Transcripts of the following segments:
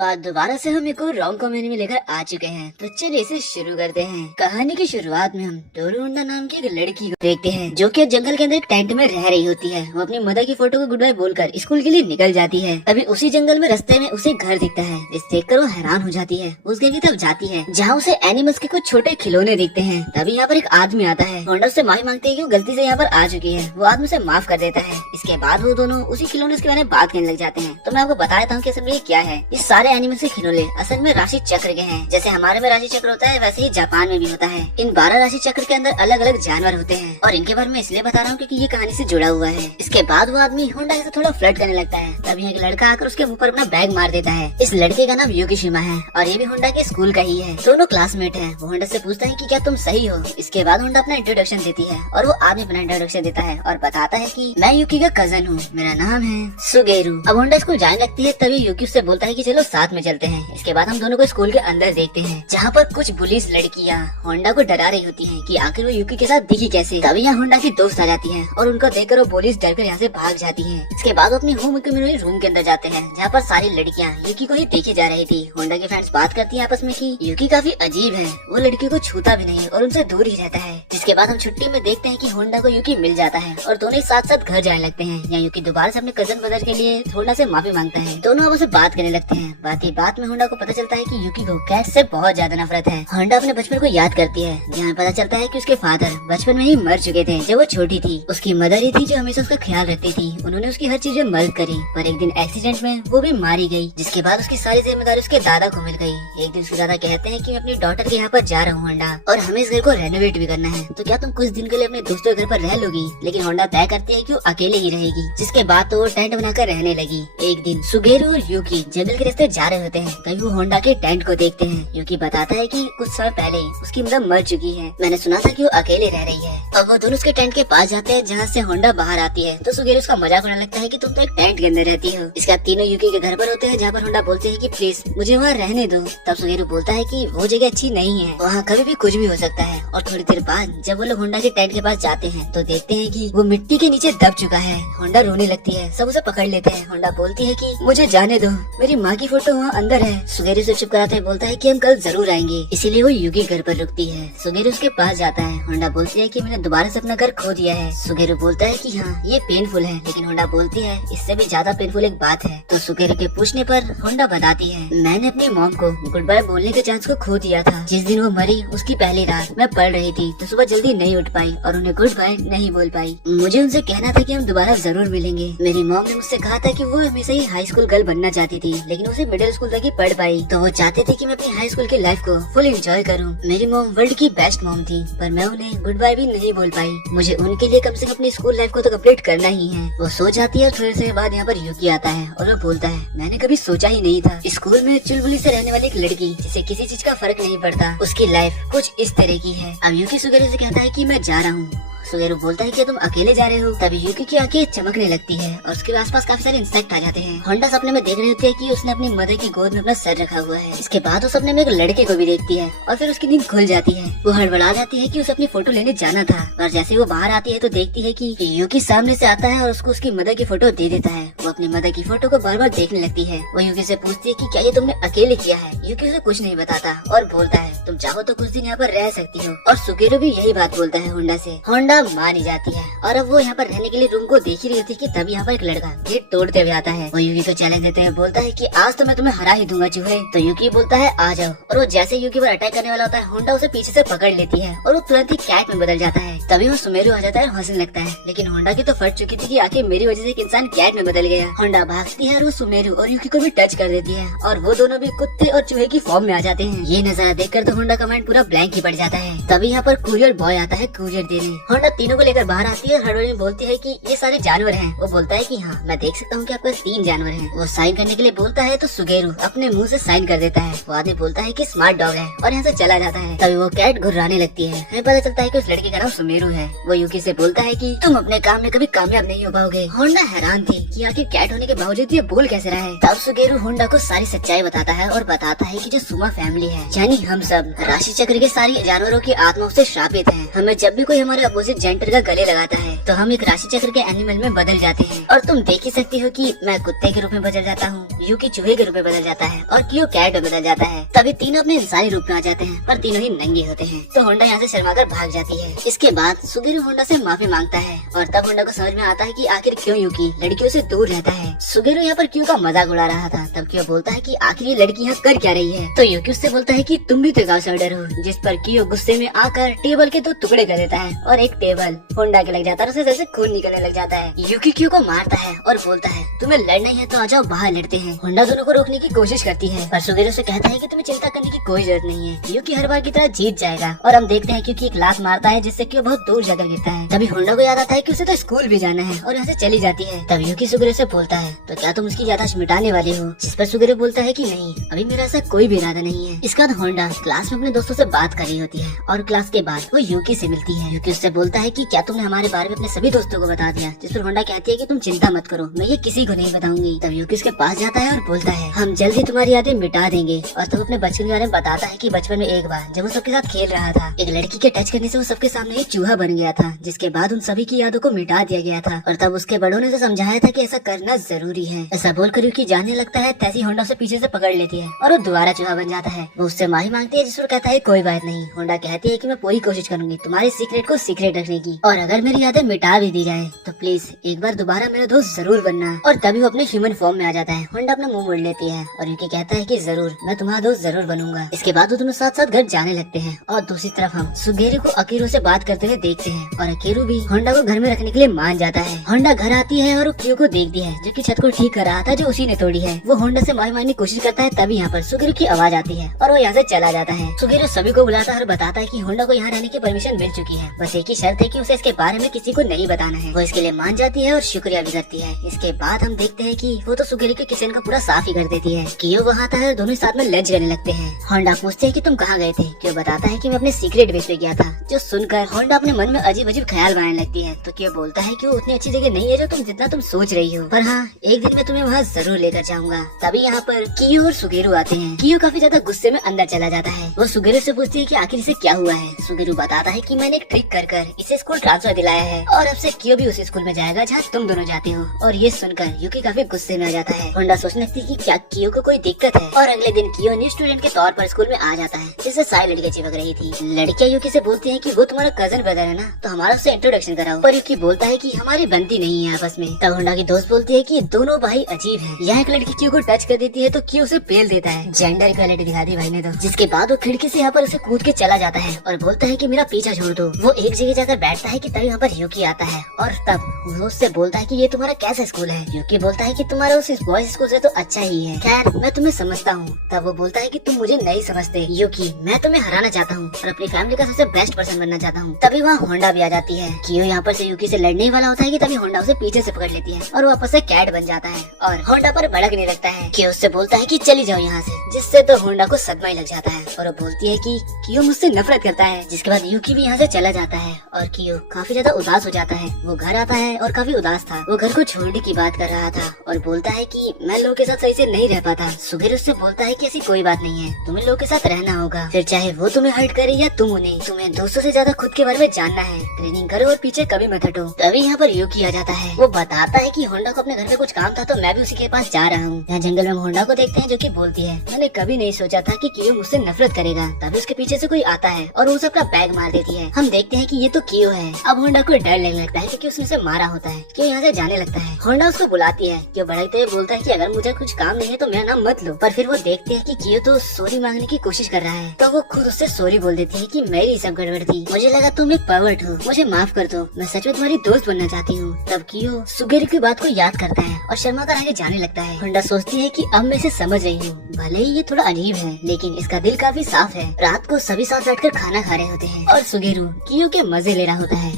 आज दोबारा से हम एक और रोम कॉमेडी में लेकर आ चुके हैं। तो चलिए इसे शुरू करते हैं। कहानी की शुरुआत में हम डोरू होंडा नाम की एक लड़की को देखते हैं जो कि जंगल के अंदर एक टेंट में रह रही होती है। वो अपनी मदर की फोटो को गुड बाय बोलकर स्कूल के लिए निकल जाती है। अभी उसी जंगल में रास्ते में उसे घर दिखता है, जिसे देखकर वो हैरान हो जाती है। उस घर की तरफ जाती है जहाँ उसे एनिमल्स के कुछ छोटे खिलौने दिखते हैं। तभी यहाँ पर एक आदमी आता है। होंडा उससे माफी मांगती है कि वो गलती से यहाँ पर आ चुकी है। वो आदमी उसे माफ कर देता है। इसके बाद वो दोनों उसी खिलौने के बारे में बात करने लग जाते हैं। तो मैं आपको बता देता हूँ कि असल में ये क्या है। ये सारे एनिमल्स के खिलौने असल में राशि चक्र के हैं। जैसे हमारे में राशि चक्र होता है, वैसे ही जापान में भी होता है। इन 12 राशि चक्र के अंदर अलग अलग जानवर होते हैं और इनके बारे में इसलिए बता रहा हूँ क्योंकि ये कहानी से जुड़ा हुआ है। इसके बाद वो आदमी होंडा से थोड़ा फ्लर्ट करने लगता है। तभी एक लड़का आकर उसके ऊपर अपना बैग मार देता है। इस लड़के का नाम युकीशिमा है और ये भी होंडा के स्कूल का ही है। दोनों क्लासमेट है। वो होंडा से पूछता है कि क्या तुम सही हो। इसके बाद होंडा अपना इंट्रोडक्शन देती है और वो आदमी अपना इंट्रोडक्शन देता है और बताता है कि मैं युकी का कजन हूँ, मेरा नाम है सुगेरू। अब होंडा स्कूल जाने लगती है। तभी युकी उससे बोलता है कि चलो साथ में चलते हैं। इसके बाद हम दोनों को स्कूल के अंदर देखते हैं जहाँ पर कुछ पुलिस लड़कियाँ होंडा को डरा रही होती हैं कि आखिर वो युकी के साथ दिखी कैसे। तभी यहाँ होंडा की दोस्त आ जाती है और उनको देखकर वो पुलिस डरकर यहाँ से भाग जाती है। इसके बाद वो अपनी होम कम्युनिटी रूम के अंदर जाते हैं जहाँ पर सारी लड़कियाँ युकी को ही देखी जा रही थी। होंडा की फ्रेंड्स बात करती है आपस में कि युकी काफी अजीब है, वो लड़की को छूता भी नहीं और उनसे दूर ही रहता है। जिसके बाद हम छुट्टी में देखते हैं कि होंडा को युकी मिल जाता है और दोनों साथ साथ घर जाने लगते हैं। यहाँ युकी दोबारा से अपने कजन ब्रदर के लिए होंडा से माफी मांगता है। दोनों आपस में बात करने लगते हैं। बात में होंडा को पता चलता है कि युकी को कैट से बहुत ज्यादा नफरत है। होंडा अपने बचपन को याद करती है जहाँ पता चलता है कि उसके फादर बचपन में ही मर चुके थे जब वो छोटी थी। उसकी मदर ही थी जो हमेशा उसका ख्याल रखती थी। उन्होंने उसकी हर चीज में मदद करी, पर एक दिन एक्सीडेंट में वो भी मारी गई। जिसके बाद उसकी सारी जिम्मेदारी उसके दादा को मिल गई। एक दिन उसके दादा कहते हैं कि मैं अपनी डॉटर के यहाँ पर जा रहा हूँ होंडा, और हमें इस घर को रेनोवेट भी करना है, तो क्या तुम कुछ दिन के लिए अपने दोस्तों के घर पर रह लोगी। लेकिन होंडा तय करती है कि वो अकेले ही रहेगी। जिसके बाद तो वो टेंट बनाकर रहने लगी। एक दिन सुगेरू और युकी जंगल के रास्ते जा रहे होते हैं। तभी वो होंडा के टेंट को देखते हैं। युकी बताता है कि कुछ समय पहले उसकी मदर मर चुकी है। मैंने सुना था कि वो अकेले रह रही है। अब वो दोनों उसके टेंट के पास जाते हैं जहाँ से होंडा बाहर आती है। तो सुगेरू उसका मजाक उड़ाने लगता है कि तुम तो एक टेंट के अंदर रहती हो। इसके बाद तीनों युकी के घर पर होते हैं जहाँ पर होंडा बोलते हैं कि प्लीज मुझे वहाँ रहने दो। तब सुगेरू बोलता है कि वो जगह अच्छी नहीं है, वहाँ कभी भी कुछ भी हो सकता है। और थोड़ी देर बाद जब वो लोग होंडा के टेंट के पास जाते हैं तो देखते हैं कि वो मिट्टी के नीचे दब चुका है। होंडा रोने लगती है। सब उसे पकड़ लेते हैं। होंडा बोलती है कि मुझे जाने दो, मेरी माँ की फोटो वहाँ अंदर है। सुगेरू से चुप कराते बोलता है कि हम कल जरूर आएंगे। इसीलिए वो युकी घर पर रुकती है। सुगेरू उसके पास जाता है। होंडा बोलती है कि मैंने दोबारा से अपना घर खो दिया है। सुगेरू बोलता है कि हाँ ये पेनफुल है, लेकिन होंडा बोलती है इससे भी ज्यादा पेनफुल एक बात है। तो सुगेरू के पूछने पर होंडा बताती है मैंने अपनी मॉम को गुड बाय बोलने के चांस को खो दिया था। जिस दिन वो मरी उसकी पहली रात मैं पढ़ रही थी, तो सुबह जल्दी नहीं उठ पाई और उन्हें गुड बाय नहीं बोल पाई। मुझे उनसे कहना था कि हम दोबारा जरूर मिलेंगे। मेरी मॉम ने मुझसे कहा था कि वो हमेशा ही हाई स्कूल गर्ल बनना चाहती थी, लेकिन उसे मिडिल स्कूल तक ही पढ़ पाई। तो वो चाहते थे कि मैं अपनी हाई स्कूल की लाइफ को फुल एंजॉय करूं। मेरी मॉम वर्ल्ड की बेस्ट मॉम थी, पर मैं उन्हें गुड बाय भी नहीं बोल पाई। मुझे उनके लिए कम से कम अपनी स्कूल लाइफ को तो कंप्लीट करना ही है। वो सो जाती है और थोड़ी देर बाद यहाँ पर युकी आता है और वो बोलता है मैंने कभी सोचा ही नहीं था स्कूल में चुलबुली से रहने वाली एक लड़की जिसे किसी चीज का फर्क नहीं पड़ता, उसकी लाइफ कुछ इस तरह की है। अब युकी सुगेरू से कहता है कि मैं जा रहा हूँ। सुगेरू बोलता है कि तुम अकेले जा रहे हो। तभी युकी की आंखें चमकने लगती है और उसके आसपास काफी सारे इंसेक्ट आ जाते हैं। होंडा सपने में देख रही होती है कि उसने अपनी मदर की गोद में अपना सर रखा हुआ है। इसके बाद वो सपने में एक लड़के को भी देखती है और फिर उसकी नींद खुल जाती है। वो हड़बड़ा जाती है कि उसे अपनी फोटो लेने जाना था, और जैसे वो बाहर आती है तो देखती है कि युकी सामने से आता है और उसको उसकी मदर की फोटो दे देता है। वो अपनी मदर की फोटो को बार बार देखने लगती है। वो युकी से पूछती है कि क्या ये तुमने अकेले किया है। युकी उसे कुछ नहीं बताता और बोलता है तुम चाहो तो कुछ दिन यहाँ पर रह सकती हो। और सुगेरू भी यही बात बोलता है होंडा से। होंडा मान ही जाती है और अब वो यहाँ पर रहने के लिए रूम को देख ही रही होती है कि तब यहाँ पर एक लड़का गेट तोड़ते हुए आता है। वो युकी को चैलेंज देते हुए बोलता है कि आज तो मैं तुम्हें हरा ही दूंगा चूहे। तो युकी बोलता है आ जाओ, और वो जैसे युकी पर अटैक करने वाला होता है होंडा उसे पीछे से पकड़ लेती है और वो तुरंत ही कैट में बदल जाता है। तभी वो सुमेरू आ जाता है, हंसने लगता है। लेकिन होंडा की तो फट चुकी थी कि आखिर मेरी वजह से एक इंसान कैट में बदल गया। होंडा भागती है और वो सुमेरू और युकी को भी टच कर देती है और वो दोनों भी कुत्ते और चूहे की फॉर्म में आ जाते हैं। ये नजारा देखकर तो होंडा का माइंड पूरा ब्लैंक ही पड़ जाता है। तभी यहाँ पर कुरियर बॉय आता है कुरियर देने। होंडा तीनों को लेकर बाहर आती है। हड़बड़ी में बोलती है कि ये सारे जानवर हैं। वो बोलता है कि हाँ मैं देख सकता हूँ कि आपके पास 3 जानवर हैं। वो साइन करने के लिए बोलता है तो सुगेरू अपने मुंह से साइन कर देता है। वो आदमी बोलता है कि स्मार्ट डॉग है और यहाँ से चला जाता है। तभी वो कैट घुर्राने लगती है। हमें पता चलता है कि उस लड़के का नाम सुमेरू है। वो युकी से बोलता है कि तुम अपने काम में कभी कामयाब नहीं हो पाओगे। होंडा हैरान थी कि आखिर कैट होने के बावजूद ये बोल कैसे रहा है। तब सुगेरू होंडा को सारी सच्चाई बताता है और बताता है कि जो सुमा फैमिली है यानी हम सब राशि चक्र के सारी जानवरों की आत्माओं से श्रापित हैं। हमें जब भी कोई हमारे अपोजिट जेंटर का गले लगाता है तो हम एक राशि चक्र के एनिमल में बदल जाते हैं। और तुम देख ही सकती हो कि मैं कुत्ते के रूप में बदल जाता हूँ, यूकी चूहे के रूप में बदल जाता है और कियो कैट में बदल जाता है। तभी तीनों अपने इंसानी रूप में आ जाते हैं पर तीनों ही नंगे होते हैं। तो होंडा यहाँ से शर्मा कर भाग जाती है। इसके बाद सुगेरू होंडा से माफी मांगता है और तब होंडा को समझ में आता है कि आखिर क्यों यूकी लड़कियों से दूर रहता है। सुगेरू यहाँ पर क्यों का मजाक उड़ा रहा था। तब क्यों बोलता है कि आखिर ये लड़की यहाँ कर क्या रही है। तो यूकी उससे बोलता है कि तुम भी तो एक आउटसाइडर हो। जिस पर कियो गुस्से में आकर टेबल के 2 टुकड़े कर देता है और एक टेबल होंडा के लग जाता है, उसे जैसे खून निकलने लग जाता है। यूकी क्यू को मारता है और बोलता है तुम्हें लड़ना ही है तो आ जाओ बाहर लड़ते हैं। होंडा दोनों को रोकने की कोशिश करती है पर सुगेरू से कहता है कि तुम्हें चिंता करने की कोई जरूरत नहीं है, यूकी हर बार की तरह जीत जाएगा। और हम देखते हैं क्योंकि एक लात मारता है जिससे कि वो बहुत दूर जगह गिरता है। तभी होंडा को याद आता है कि उसे तो स्कूल भी जाना है और यहाँ से चली जाती है। तब यूकी सुगेरू से बोलता है तो क्या तुम उसकी याददाश्त मिटाने वाले हो। जिस पर सुगेरू बोलता है कि नहीं, अभी मेरा ऐसा कोई भी इरादा नहीं है। इसके बाद होंडा क्लास में अपने दोस्तों से बात कर रही होती है और क्लास के बाद वो यूकी से मिलती है। यूकी उससे बोलता है कि क्या तुमने हमारे बारे में अपने सभी दोस्तों को बता दिया। जिस पर होंडा कहती है कि तुम चिंता मत करो, मैं ये किसी को नहीं बताऊंगी। तब यूकी उसके पास जाता है और बोलता है हम जल्दी तुम्हारी यादें मिटा देंगे। और तब अपने बचपन के बारे में बताता है कि बचपन में एक बार जब वो सबके साथ खेल रहा था, एक लड़की के टच करने से वो सबके सामने एक चूहा बन गया था, जिसके बाद उन सभी की यादों को मिटा दिया गया था। और तब उसके बड़ों ने उसे समझाया था कि ऐसा करना जरूरी है। ऐसा बोलकर यूकी जाने लगता है, तैसी होंडा उसे पीछे से पकड़ लेती है और वो दोबारा चूहा बन जाता है। वो उससे माफी मांगती है जिस पर कहता है कोई बात नहीं। होंडा कहती है कि मैं पूरी कोशिश करूंगी तुम्हारे सीक्रेट को सीक्रेट रखने की, और अगर मेरी यादें मिटा भी दी जाए तो प्लीज एक बार दोबारा मेरा दोस्त जरूर बनना। और तभी वो अपने ह्यूमन फॉर्म में आ जाता है। होंडा अपना मुंह मोड़ लेती है और यूकी कहता है कि जरूर मैं तुम्हारा दोस्त जरूर बनूंगा। इसके बाद वो दोनों साथ साथ घर जाने लगते हैं। और दूसरी तरफ हम सुगेरू को अकीरू से बात करते हुए देखते हैं और अकीरू भी होंडा को घर में रखने के लिए मान जाता है। होंडा घर आती है और वो कियो को देखती है जो कि छत को ठीक कर रहा था जो उसी ने तोड़ी है। वो होंडा से माफी मांगने की कोशिश करता है। तभी यहाँ पर सुगेरू की आवाज आती है और वो यहाँ से चला जाता है। सुगेरू सभी को बुलाता है और बताता है कि होंडा को यहाँ रहने की परमिशन मिल चुकी है, बस एक ही शर्त है कि उसे इसके बारे में किसी को नहीं बताना है। वो इसके लिए मान जाती है और शुक्रिया भी करती है। इसके बाद हम देखते हैं कि वो तो सुगेरू के किचन का पूरा साफ ही कर देती है। कियो वहाँ आता है और दोनों साथ में लंच करने लगते हैं। होंडा पूछते है कि तुम कहाँ गए थे। कियो बताता है कि मैं अपने सीक्रेट बेस पे गया था। जो सुनकर होंडा अपने मन में अजीब अजीब ख्याल बनाने लगती है। तो कियो बोलता है कि वो उतनी अच्छी जगह नहीं है जो तुम जितना तुम सोच रही हो, पर हाँ एक दिन मैं तुम्हें वहाँ जरूर लेकर जाऊंगा। तभी यहाँ पर कियो और सुगेरू आते हैं। कियो काफी ज्यादा गुस्से में अंदर चला जाता है। वो सुगेरू से पूछती है कि आखिर इसे क्या हुआ है। सुगेरू बताता है कि मैंने एक ट्रिक कर इसे स्कूल ट्रांसफर दिलाया है और अब से कियो भी उसी स्कूल में जाएगा जहाँ तुम दोनों जाते हो। और ये सुनकर यूकी काफी गुस्से में आ जाता है। होंडा सोचने लगती है कि क्या कियो को कोई दिक्कत है। और अगले दिन कियो न्यू स्टूडेंट के तौर पर स्कूल में आ जाता है जिससे सारी लड़कियां चिपक रही थी। लड़कियां यूकी से बोलती है कि वो तुम्हारा कजन ब्रदर है ना, तो हमारा उससे इंट्रोडक्शन कराओ। पर यूकी बोलता है कि हमारी बनती नहीं है आपस में। तब होंडा की दोस्त बोलती है कि दोनों भाई अजीब हैं। यहाँ एक लड़की कियो को टच कर देती है तो कियो उसे पेल देता है। जेंडर इक्वालिटी दिखा दी भाई ने तो। जिसके बाद वो खिड़की से यहाँ पर उसे कूद के चला जाता है और बोलता है कि मेरा पीछा छोड़ दो। वो एक जगह जाकर बैठता है कि तभी यहाँ पर यूकी आता है और तब वो उससे बोलता है कि ये तुम्हारा कैसा स्कूल है। यूकी बोलता है कि तुम्हारा उस बॉयज स्कूल से तो अच्छा ही है, खैर मैं तुम्हें समझता हूँ। तब वो बोलता है कि तुम मुझे नहीं समझते यूकी, मैं तुम्हें हराना चाहता हूँ और अपनी फैमिली का सबसे बेस्ट पर्सन बनना चाहता हूँ। तभी वहाँ होंडा भी आ जाती है। कियो यहाँ पर से यूकी से लड़ने वाला होता है कि तभी होंडा उसे पीछे से पकड़ लेती है और वो वापस से कैट बन जाता है और होंडा पर भड़कने लगता है। कियो उससे बोलता है कि चली जाओ यहाँ से, जिससे तो होंडा को सदमा ही लग जाता है और वो बोलती है कि कियो मुझसे नफरत करता है। जिसके बाद यूकी भी यहाँ से चला जाता है और कियो काफी ज्यादा उदास हो जाता है। वो घर आता है और काफी उदास था। वो घर को छोड़ने की बात कर रहा था और बोलता है कि मैं लोगों के साथ सही से नहीं रह पाता। सुगेरू उससे बोलता है कि ऐसी कोई बात नहीं है, तुम्हें लोगों के साथ रहना होगा, फिर चाहे वो तुम्हें हर्ट करे या तुम उन्हें। तुम्हें दोस्तों से ज्यादा खुद के बारे में जानना है, ट्रेनिंग करो और पीछे कभी मत हटो। तभी यहाँ पर यूकी आ जाता है। वो बताता है कि होंडा को अपने घर पे कुछ काम था तो मैं भी उसी के पास जा रहा हूँ। यहाँ जंगल में होंडा को देखते हैं जो कि बोलती है मैंने कभी नहीं सोचा था कि कियो मुझसे नफरत करेगा। तभी उसके पीछे से कोई आता है और उसे अपना बैग मार देती है। हम देखते हैं कि ये तो कियो है। अब होंडा को डर लगने लगता है क्योंकि उसने उसे मारा होता है। कियो यहाँ से जाने लगता है। होंडा उसको बुलाती है। कियो भड़कते हुए बोलता है कि अगर मुझे कुछ काम नहीं है तो मेरा नाम मत लो। पर फिर वो देखते हैं कि कियो तो सॉरी मांगने की कोशिश कर रहा है तो वो खुद उससे सॉरी बोल देती है कि मेरी सब गड़बड़ थी, मुझे लगा तुम एक पर्वर्ट हो, मुझे माफ कर दो, मैं सच में तुम्हारी दोस्त बनना चाहती हूँ। तब कियो सुगेरू की बात को याद करता है और शर्मा कर आगे जाने लगता है। होंडा सोचती है कि अब मैं इसे समझ रही हूँ, भले ही ये थोड़ा अजीब है लेकिन इसका दिल काफी साफ है। रात को सभी साथ बैठकर खाना खा रहे होते हैं और सुगेरू कियो के मजे ले रहा होता है।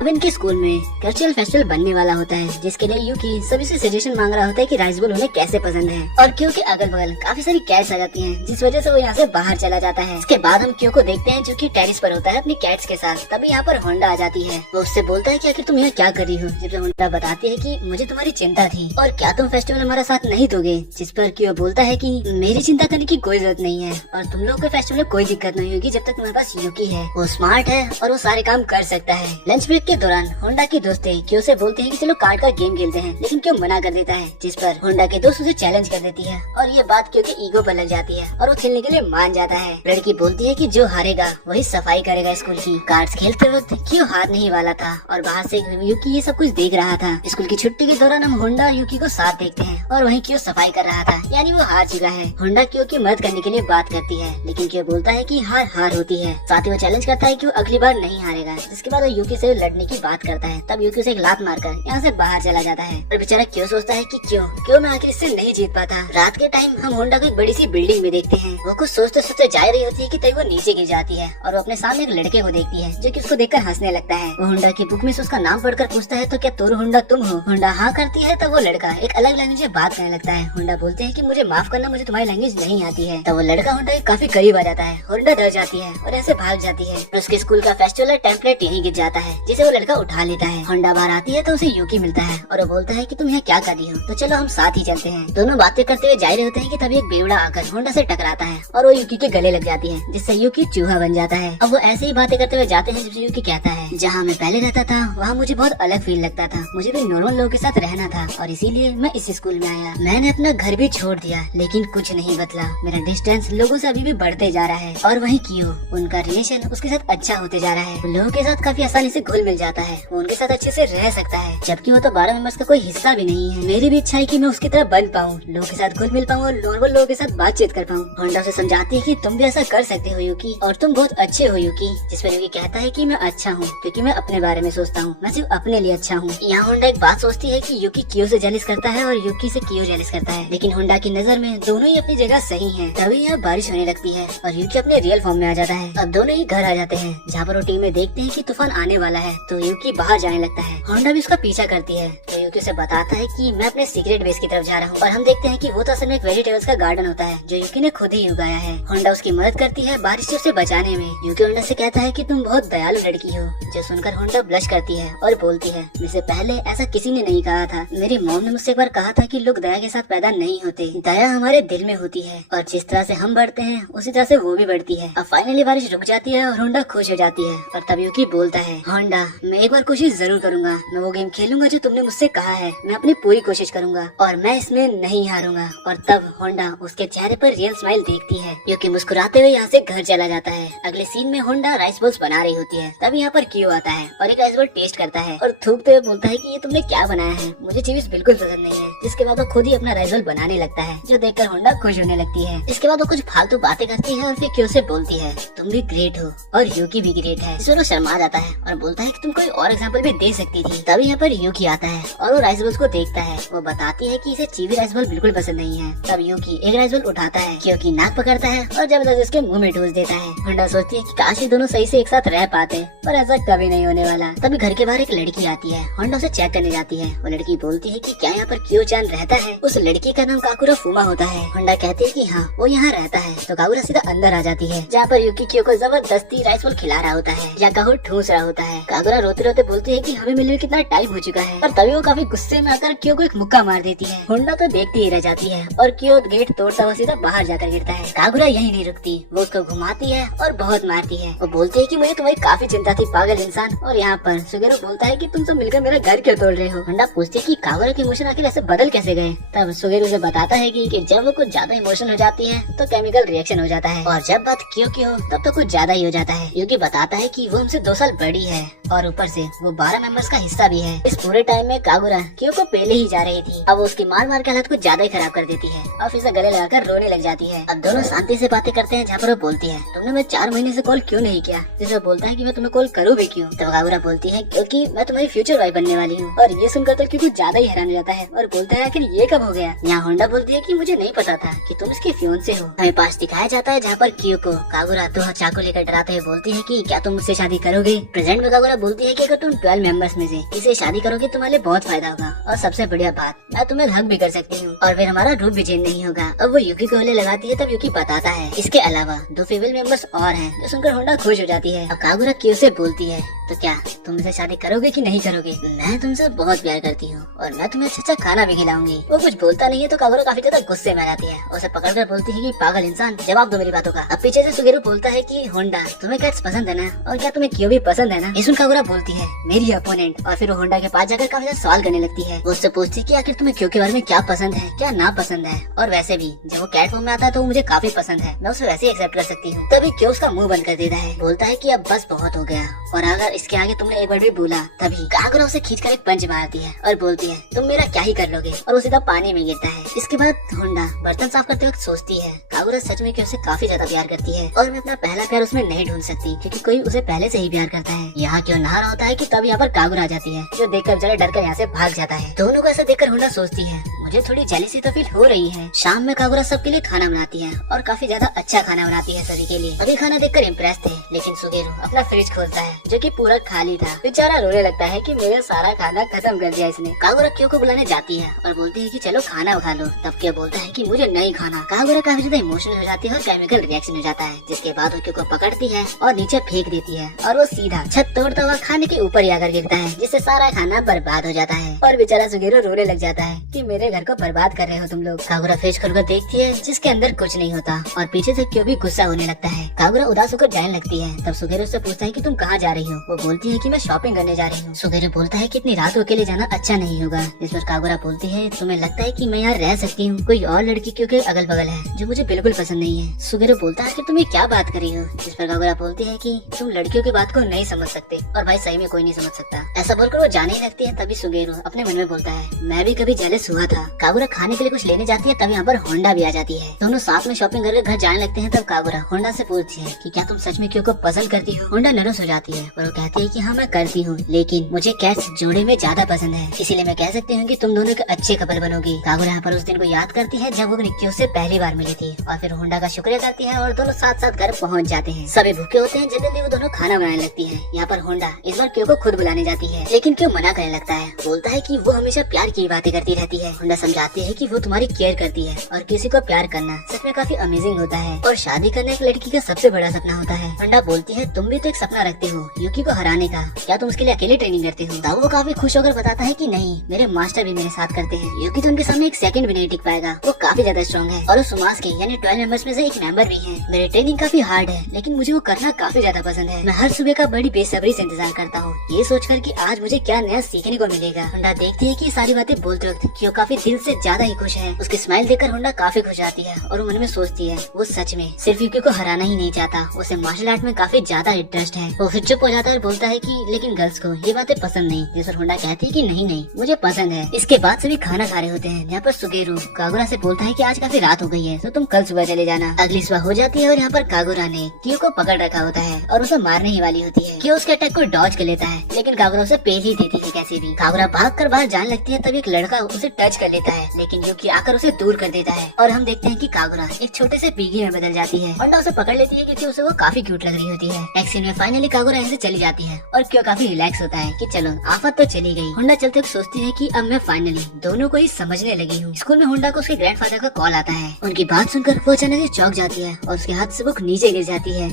अब इनके स्कूल में कल्चरल फेस्टिवल बनने वाला होता है, जिसके लिए यूकी सभी से सजेशन मांग रहा होता है कि राइस बोल उन्हें कैसे पसंद है। और क्यों के अगल बगल काफी सारी कैट्स आ जाती हैं, जिस वजह से वो यहाँ से बाहर चला जाता है। इसके बाद हम क्यों को देखते हैं जो कि टेरिस पर होता है अपनी कैट्स के साथ। तभी यहाँ पर होंडा आ जाती है। वो उससे बोलता है कि आखिर तुम यहाँ क्या कर रही हो। जब होंडा बताती है कि मुझे तुम्हारी चिंता थी और क्या तुम फेस्टिवल हमारा साथ नहीं दोगे, जिस पर क्यों बोलता है कि मेरी चिंता करने की कोई जरूरत नहीं है और तुम लोग के फेस्टिवल में कोई दिक्कत नहीं होगी जब तक तुम्हारे पास यूकी है। वो स्मार्ट है और वो सारे काम कर सकता है। लंच ब्रेक के दौरान होंडा की दोस्तें क्यों से बोलते हैं कि चलो कार्ड का गेम खेलते हैं, लेकिन क्यों मना कर देता है, जिस पर होंडा के दोस्त उसे चैलेंज कर देती है और ये बात क्यों के ईगो पर लग जाती है और वो खेलने के लिए मान जाता है। लड़की बोलती है कि जो हारेगा वही सफाई करेगा स्कूल की। कार्ड्स खेलते वक्त क्यों हारने वाला था और बाहर से यूकी ये सब कुछ देख रहा था। स्कूल की छुट्टी के दौरान हम होंडा यूकी को साथ देखते हैं और वहीं क्यों सफाई कर रहा था, यानी वो हार चुका है। होंडा क्यों की मदद करने के लिए बात करती है, लेकिन क्यों बोलता है कि हार हार होती है। साथ ही वो चैलेंज करता है कि वो अगली बार नहीं हारेगा। जिसके बाद वो यूकी से लड़ने की बात करता है। तब यूकी उसे एक लात मारकर यहाँ से बाहर चला जाता है और बेचारा क्यों सोचता है कि क्यों मैं आखिर इससे नहीं जीत पाता। रात के टाइम हम होंडा को एक बड़ी सी बिल्डिंग में देखते हैं। वो कुछ सोचते सोचते जा रही होती है कि तभी वो नीचे गिर जाती है और वो अपने सामने एक लड़के को देखती है जो कि उसको देखकर हंसने लगता है। वो होंडा की बुक में से उसका नाम पढ़कर पूछता है तो क्या तोरू होंडा तुम हो। होंडा हाँ करती है। तब वो लड़का एक अलग लैंग्वेज में बात करने लगता है। होंडा बोलते है कि मुझे माफ करना, मुझे तुम्हारी लैंग्वेज नहीं आती है। तब वो लड़का होंडा के काफी करीब आ जाता है। होंडा डर जाती है और ऐसे भाग जाती है। उसके स्कूल का फेस्टिवल टेम्पलेट यहीं गिर जाता है, जिसे वो लड़का उठा लेता है। होंडा बाहर आती है तो उसे यूकी मिलता है और वो बोलता है कि तुम यहाँ क्या कर रही हो, तो चलो हम साथ ही चलते हैं। दोनों बातें करते हुए जा रहे होते हैं कि तभी एक बेवड़ा आकर होंडा से टकराता है और वो यूकी के गले लग जाती है, जिससे यूकी चूहा बन जाता है। अब वो ऐसे ही बातें करते हुए जाते हैं जब यूकी कहता है जहाँ मैं पहले रहता था वहाँ मुझे बहुत अलग फील लगता था, मुझे भी नॉर्मल लोगों के साथ रहना था और इसीलिए मैं इस स्कूल में आया। मैंने अपना घर भी छोड़ दिया लेकिन कुछ नहीं बदला, मेरा डिस्टेंस लोगों से अभी भी बढ़ते जा रहा है। और वहीं क्यों उनका रिलेशन उसके साथ अच्छा होते जा रहा है। लोगों के साथ काफी आसानी से घुल मिल जाता है, वो उनके साथ अच्छे से रह सकता है, जबकि वो तो 12 मेंबर्स का कोई हिस्सा भी नहीं है। मेरी भी इच्छा है कि मैं उसकी तरह बन पाऊँ, लोगों के साथ घुल मिल पाऊँ और नॉर्मल लोगों के साथ बातचीत कर पाऊँ। होंडा उसे समझाती है कि तुम भी ऐसा कर सकते हो यूकी और तुम बहुत अच्छे हो यूकी, जिस पर यूकी कहता है कि मैं अच्छा हूँ क्योंकि मैं अपने बारे में सोचता हूँ, मैं सिर्फ अपने लिए अच्छा हूँ। यहाँ होंडा एक बात सोचती है कि यूकी क्यों से जेलस करता है और यूकी से क्यों जेलस करता है, लेकिन होंडा की नजर में दोनों ही अपनी जगह सही है। तभी यहाँ बारिश होने लगती है और यूकी अपने रियल फॉर्म में आ जाता है। अब दोनों ही घर आ जाते हैं, जहाँ पर वो टीम में देखते हैं कि तूफान आने वाला है तो यूकी बाहर जाने लगता है। होंडा भी उसका पीछा करती है तो यूकी उसे बताता है कि मैं अपने सीक्रेट बेस की तरफ जा रहा हूँ और हम देखते हैं कि वो तो असल में एक वेजिटेबल्स का गार्डन होता है जो यूकी ने खुद ही उगाया है। होंडा उसकी मदद करती है बारिश से उसे बचाने में। यूकी होंडा से कहता है कि तुम बहुत दयालु लड़की हो, जो सुनकर होंडा ब्लश करती है और बोलती है मुझसे पहले ऐसा किसी ने नहीं कहा था। मेरी मॉम ने मुझसे एक बार कहा था कि लोग दया के साथ पैदा नहीं होते, दया हमारे दिल में होती है और जिस तरह से हम बढ़ते हैं उसी तरह से वो भी बढ़ती है। अब फाइनली बारिश रुक जाती है और होंडा खुश हो जाती है और तब यूकी बोलता है होंडा मैं एक बार कोशिश जरूर करूंगा, मैं वो गेम खेलूंगा जो तुमने मुझसे कहा है, मैं अपनी पूरी कोशिश करूंगा और मैं इसमें नहीं हारूंगा। और तब होंडा उसके चेहरे पर रियल स्माइल देखती है। यूकी मुस्कुराते हुए यहाँ से घर चला जाता है। अगले सीन में होंडा राइस बॉल्स बना रही होती है। तब यहाँ पर क्यू आता है और एक राइस बॉल टेस्ट करता है और थूकते हुए बोलता है कि ये तुमने क्या बनाया है, मुझे चीज बिल्कुल पसंद नहीं है। जिसके बाद वो खुद ही अपना राइस बॉल बनाने लगता है, जो देखकर होंडा खुश होने लगती है। इसके बाद वो कुछ फालतू बातें करती है और फिर क्यू से बोलती है तुम भी ग्रेट हो और यूकी भी ग्रेट है। इसमें वो शर्मा जाता है और बोलता है कि तुम कोई और एग्जाम्पल भी दे सकती थी। तभी यहाँ पर यूकी आता है और वो राइस बॉल्स को देखता है। वो बताती है कि इसे चीवी राइस बॉल बिल्कुल पसंद नहीं है। तब यूकी एक राइस बॉल उठाता है, क्योंकि नाक पकड़ता है और जबरदस्ती उसके मुंह में ठूस देता है। होंडा सोचती है कि काश ये दोनों सही से एक साथ रह पाते, पर ऐसा कभी नहीं होने वाला। तभी घर के बाहर एक लड़की आती है। होंडा उसे चेक करने जाती है। वो लड़की बोलती है कि क्या यहाँ पर क्यों चांद रहता है। उस लड़की का नाम काकुरा फुमा होता है। होंडा कहती है कि हाँ वो यहाँ रहता है। तो काकुरा सीधा अंदर आ जाती है, जहाँ पर यूकी क्यों को जबरदस्ती राइस बॉल खिला रहा होता है या कहो ठूस रहा होता है। काकुरा रोते रोते बोलती है कि हमें मिलने में कितना टाइम हो चुका है, पर तभी वो काफी गुस्से में आकर क्यों को एक मुक्का मार देती है। होंडा तो देखती ही रह जाती है और क्यों गेट तोड़ता हुआ सीधा बाहर जाकर गिरता है। काकुरा यही नहीं रुकती, वो उसको घुमाती है और बहुत मारती है। वो बोलती है कि मुझे तुम्हारी काफी चिंता थी पागल इंसान। और यहाँ पर सुगेरो बोलता है कि तुम सब मिलकर मेरा घर क्यों तोड़ रहे हो। होंडा पूछती है कि काकुरा के इमोशन आखिर ऐसे बदल कैसे गए। तब सुगेरो उसे बताता है कि जब वो कुछ ज्यादा इमोशनल हो जाती है तो केमिकल रिएक्शन हो जाता है और जब बात क्यों की हो तब तो कुछ ज्यादा ही हो जाता है। यूकी बताता है कि वो हमसे 2 साल बड़ी है और ऊपर से वो 12 मेंबर्स का हिस्सा भी है। इस पूरे टाइम में काकुरा क्यों को पहले ही जा रही थी। अब वो उसकी मार मार के हालत कुछ ज्यादा ही खराब कर देती है और फिर से गले लगाकर रोने लग जाती है। अब दोनों शांति से बातें करते हैं, जहाँ पर वो बोलती है तुमने मैं 4 महीने से कॉल क्यों नहीं किया। जिसे बोलता है कि मैं तुम्हें कॉल करूँ भी क्यों। तो काकुरा बोलती है क्योंकि मैं तुम्हारी फ्यूचर वाइफ बनने वाली हूँ। और ये सुनकर तो क्यों कुछ ज्यादा ही हैरान हो जाता है और बोलता है आखिर ये कब हो गया। यहाँ होंडा बोलती है कि मुझे नहीं पता था कि तुम इसके फियोंसे हो। हमें पास दिखाया जाता है जहाँ पर क्यू को काकुरा तो चाकू लेकर डराते हुए बोलती है कि क्या तुम मुझसे शादी करोगे। प्रेजेंट में काकुरा बोलती है कि अगर तुम 12 मेंबर्स में से किसी से शादी करोगे तुम्हारे लिए बहुत फायदा होगा, और सबसे बढ़िया बात, मैं तुम्हें हक भी कर सकती हूँ और फिर हमारा रूप भी चेंज नहीं होगा। अब वो यूकी को गले लगाती है, तब यूकी बताता है इसके अलावा 2 फीमेल मेंबर्स और हैं, जो सुनकर होंडा खुश हो जाती है। अब कागुरा क्यों से बोलती है, तो क्या तुम मुझसे शादी करोगे कि नहीं करोगे? मैं तुमसे बहुत प्यार करती हूँ और मैं तुम्हें अच्छा खाना भी खिलाऊंगी। वो कुछ बोलता नहीं है तो कागुरा काफी ज्यादा गुस्से में आ जाती है, उसे पकड़कर बोलती है कि पागल इंसान, जवाब दो मेरी बातों का। अब पीछे से सुगेरू बोलता है कि होंडा तुम्हें कैट्स पसंद है ना, और क्या तुम्हें क्यों भी पसंद है ना? ये सुन कागुरा बोलती है मेरी अपोनेंट, और फिर वो होंडा के पास जाकर काफी ज्यादा सवाल करने लगती है। वो उससे पूछती है कि आखिर तुम्हें क्यों के बारे में क्या पसंद है, क्या ना पसंद है, और वैसे भी जब वो कैट फॉर्म में आता है तो वो मुझे काफी पसंद है, मैं उसे वैसे ही एक्सेप्ट कर सकती हूँ। तभी क्यों उसका मुंह बंद कर देता है, बोलता है कि अब बस बहुत हो गया, और अगर इसके आगे तुमने एक बार भी बोला। तभी कागुरा उसे खींचकर एक पंच मारती है और बोलती है तुम मेरा क्या ही कर लोगे, और वो सीधा पानी में गिरता है। इसके बाद होंडा बर्तन साफ करते वक्त सोचती है कागुरा सच में उसे काफी ज्यादा प्यार करती है, और मैं अपना पहला प्यार उसमें नहीं ढूंढ सकती क्योंकि कोई उसे पहले से ही प्यार करता है। यहाँ क्यों नहा रहा होता है कि तब यहाँ पर कागुरा आ जाती है, जो देखकर बेचारा डर कर यहाँ से भाग जाता है। दोनों को ऐसा देखकर होंडा सोचती है मुझे थोड़ी जेलसी तो फील हो रही है। शाम में कागुरा सबके लिए खाना बनाती है और काफी ज्यादा अच्छा खाना बनाती है सभी के लिए। अभी खाना देखकर इम्प्रेस थे, लेकिन सुगेरू अपना फ्रिज खोलता है जो कि पूरा खाली था। बेचारा रोने लगता है कि मेरा सारा खाना खत्म कर दिया इसने। कागुरा क्यों को बुलाने जाती है और बोलती है कि चलो खाना खा लो। तब क्या बोलता है कि मुझे नहीं खाना। कागुरा काफी ज्यादा इमोशनल हो जाती है और केमिकल रिएक्शन हो जाता है, जिसके बाद वो क्यों को पकड़ती है और नीचे फेंक देती है, और वो सीधा छत तोड़ता हुआ खाने के ऊपर ही आकर गिरता है, जिससे सारा खाना बर्बाद हो जाता है। और बेचारा सुगेरू रोने लग जाता है कि मेरे घर को बर्बाद कर रहे हो तुम लोग। कागुरा फ्रिज खोलकर देखती है जिसके अंदर कुछ नहीं होता, और पीछे से क्यों भी गुस्सा होने लगता है। कागुरा उदास होकर जाने लगती है। तब सुगेरू से पूछता है कि तुम कहाँ जा रही हो? वो बोलती है कि मैं शॉपिंग करने जा रही हूँ। सुगेरू बोलता है कि इतनी रात को अकेले जाना अच्छा नहीं होगा। जिस पर कागुरा बोलती है तुम्हें लगता है कि मैं यहाँ रह सकती हूँ, कोई और लड़की क्योंकि अगल बगल है जो मुझे बिल्कुल पसंद नहीं है। सुगेरू बोलता है कि तुम ये क्या बात कर रही हो? जिस पर कागुरा बोलती है कि तुम लड़कियों की बात को नहीं समझ सकते, और भाई सही में कोई नहीं समझ सकता। ऐसा बोलकर वो जाने ही लगती है। तभी सुगेरू अपने मन में बोलता है मैं भी कभी जेलस हुआ था। कागुरा खाने के लिए कुछ लेने जाती है, तब यहाँ पर होंडा भी आ जाती है। दोनों साथ में शॉपिंग करके घर जाने लगते हैं। तब कागुरा होंडा से पूछती है कि क्या तुम सच में क्यों को पसंद करती हो? होंडा नर्वस हो जाती है और वो कहती है कि हाँ मैं करती हूँ, लेकिन मुझे कैट्स जोड़े में ज्यादा पसंद है, इसीलिए मैं कह सकती हूँ कि तुम दोनों के अच्छे कपल बनोगी। कागुरा यहाँ पर उस दिन को याद करती है जब वो निक्कियों से पहली बार मिली थी, और फिर होंडा का शुक्रिया करती है और दोनों साथ साथ घर पहुँच जाते हैं। सभी भूखे होते हैं। जल्दी वो दोनों खाना बनाने लगती है। यहाँ पर होंडा इस बार क्यों को खुद बुलाने जाती है, लेकिन क्यों मना करने लगता है। बोलता है कि वो हमेशा प्यार की बातें करती रहती है। होंडा समझाती है कि वो तुम्हारी केयर करती है और किसी को प्यार करना सच में काफी अमेजिंग होता है, और शादी करना एक लड़की का सबसे बड़ा सपना होता है। होंडा बोलती है तुम भी तो एक सपना रखते हो यूकी को हराने का, क्या तुम उसके लिए अकेले ट्रेनिंग करते हो? तब वो काफी खुश होकर बताता है कि नहीं, मेरे मास्टर भी मेरे साथ करते हैं। यूकी तो उनके सामने एक सेकंड भी नहीं टिक पाएगा, वो काफी ज्यादा स्ट्रॉन्ग है, और वो सुमास के यानी 12 मेंबर्स में से एक मेंबर भी है। मेरी ट्रेनिंग काफी हार्ड है, लेकिन मुझे वो करना काफी ज्यादा पसंद है। मैं हर सुबह का बड़ी बेसब्री से इंतजार करता हूँ, ये सोचकर कि आज मुझे क्या नया सीखने को मिलेगा। होंडा देखती है कि सारी बातें बोलते वक्त क्यों काफी दिल से ज्यादा ही खुश है। उसकी स्माइल देखकर होंडा काफी खुश आती है, और वो मन में सोचती है वो सच में सिर्फ यूकी को हराना ही नहीं चाहता, उसे मार्शल आर्ट में काफी ज्यादा इंटरेस्ट है। वो फिर चुप हो जाता है और बोलता है कि लेकिन गर्ल्स को ये बातें पसंद नहीं। जिस पर होंडा कहती है कि नहीं मुझे पसंद है। इसके बाद सभी खाना खा रहे होते हैं। यहाँ पर सुगेरू कागुरा से बोलता है कि आज काफी रात हो गई है, तो तुम कल सुबह चले जाना। अगली सुबह हो जाती है और यहाँ पर कागुरा ने क्यू को पकड़ रखा होता है और उसे मारने ही वाली होती है। क्यू उसके अटैक को डॉज कर लेता है, लेकिन कागुरा उसे पेल ही देती है कैसे भी। कागुरा भाग कर बाहर जाने लगती है, तभी एक लड़का उसे टच कर लेता है, लेकिन यूकी आकर उसे दूर कर देता है, और हम देखते हैं कि कागुरा एक छोटे से पीगी में बदल जाती है। होंडा उसे पकड़ लेती है क्योंकि उसे वो काफी क्यूट लग रही होती है। नेक्स्ट सीन में फाइनली कागुरा यहाँ से चली जाती है और क्यों काफी रिलैक्स होता है कि चलो आफत तो चली गई। होंडा चलते वक्त सोचती है कि अब मैं फाइनली दोनों को ही समझने लगी हूँ। स्कूल में होंडा को उसके ग्रैंडफादर का कॉल आता है। उनकी बात सुनकर वो अचानक से चौंक जाती है और उसके हाथ से बुक नीचे गिर जाती है।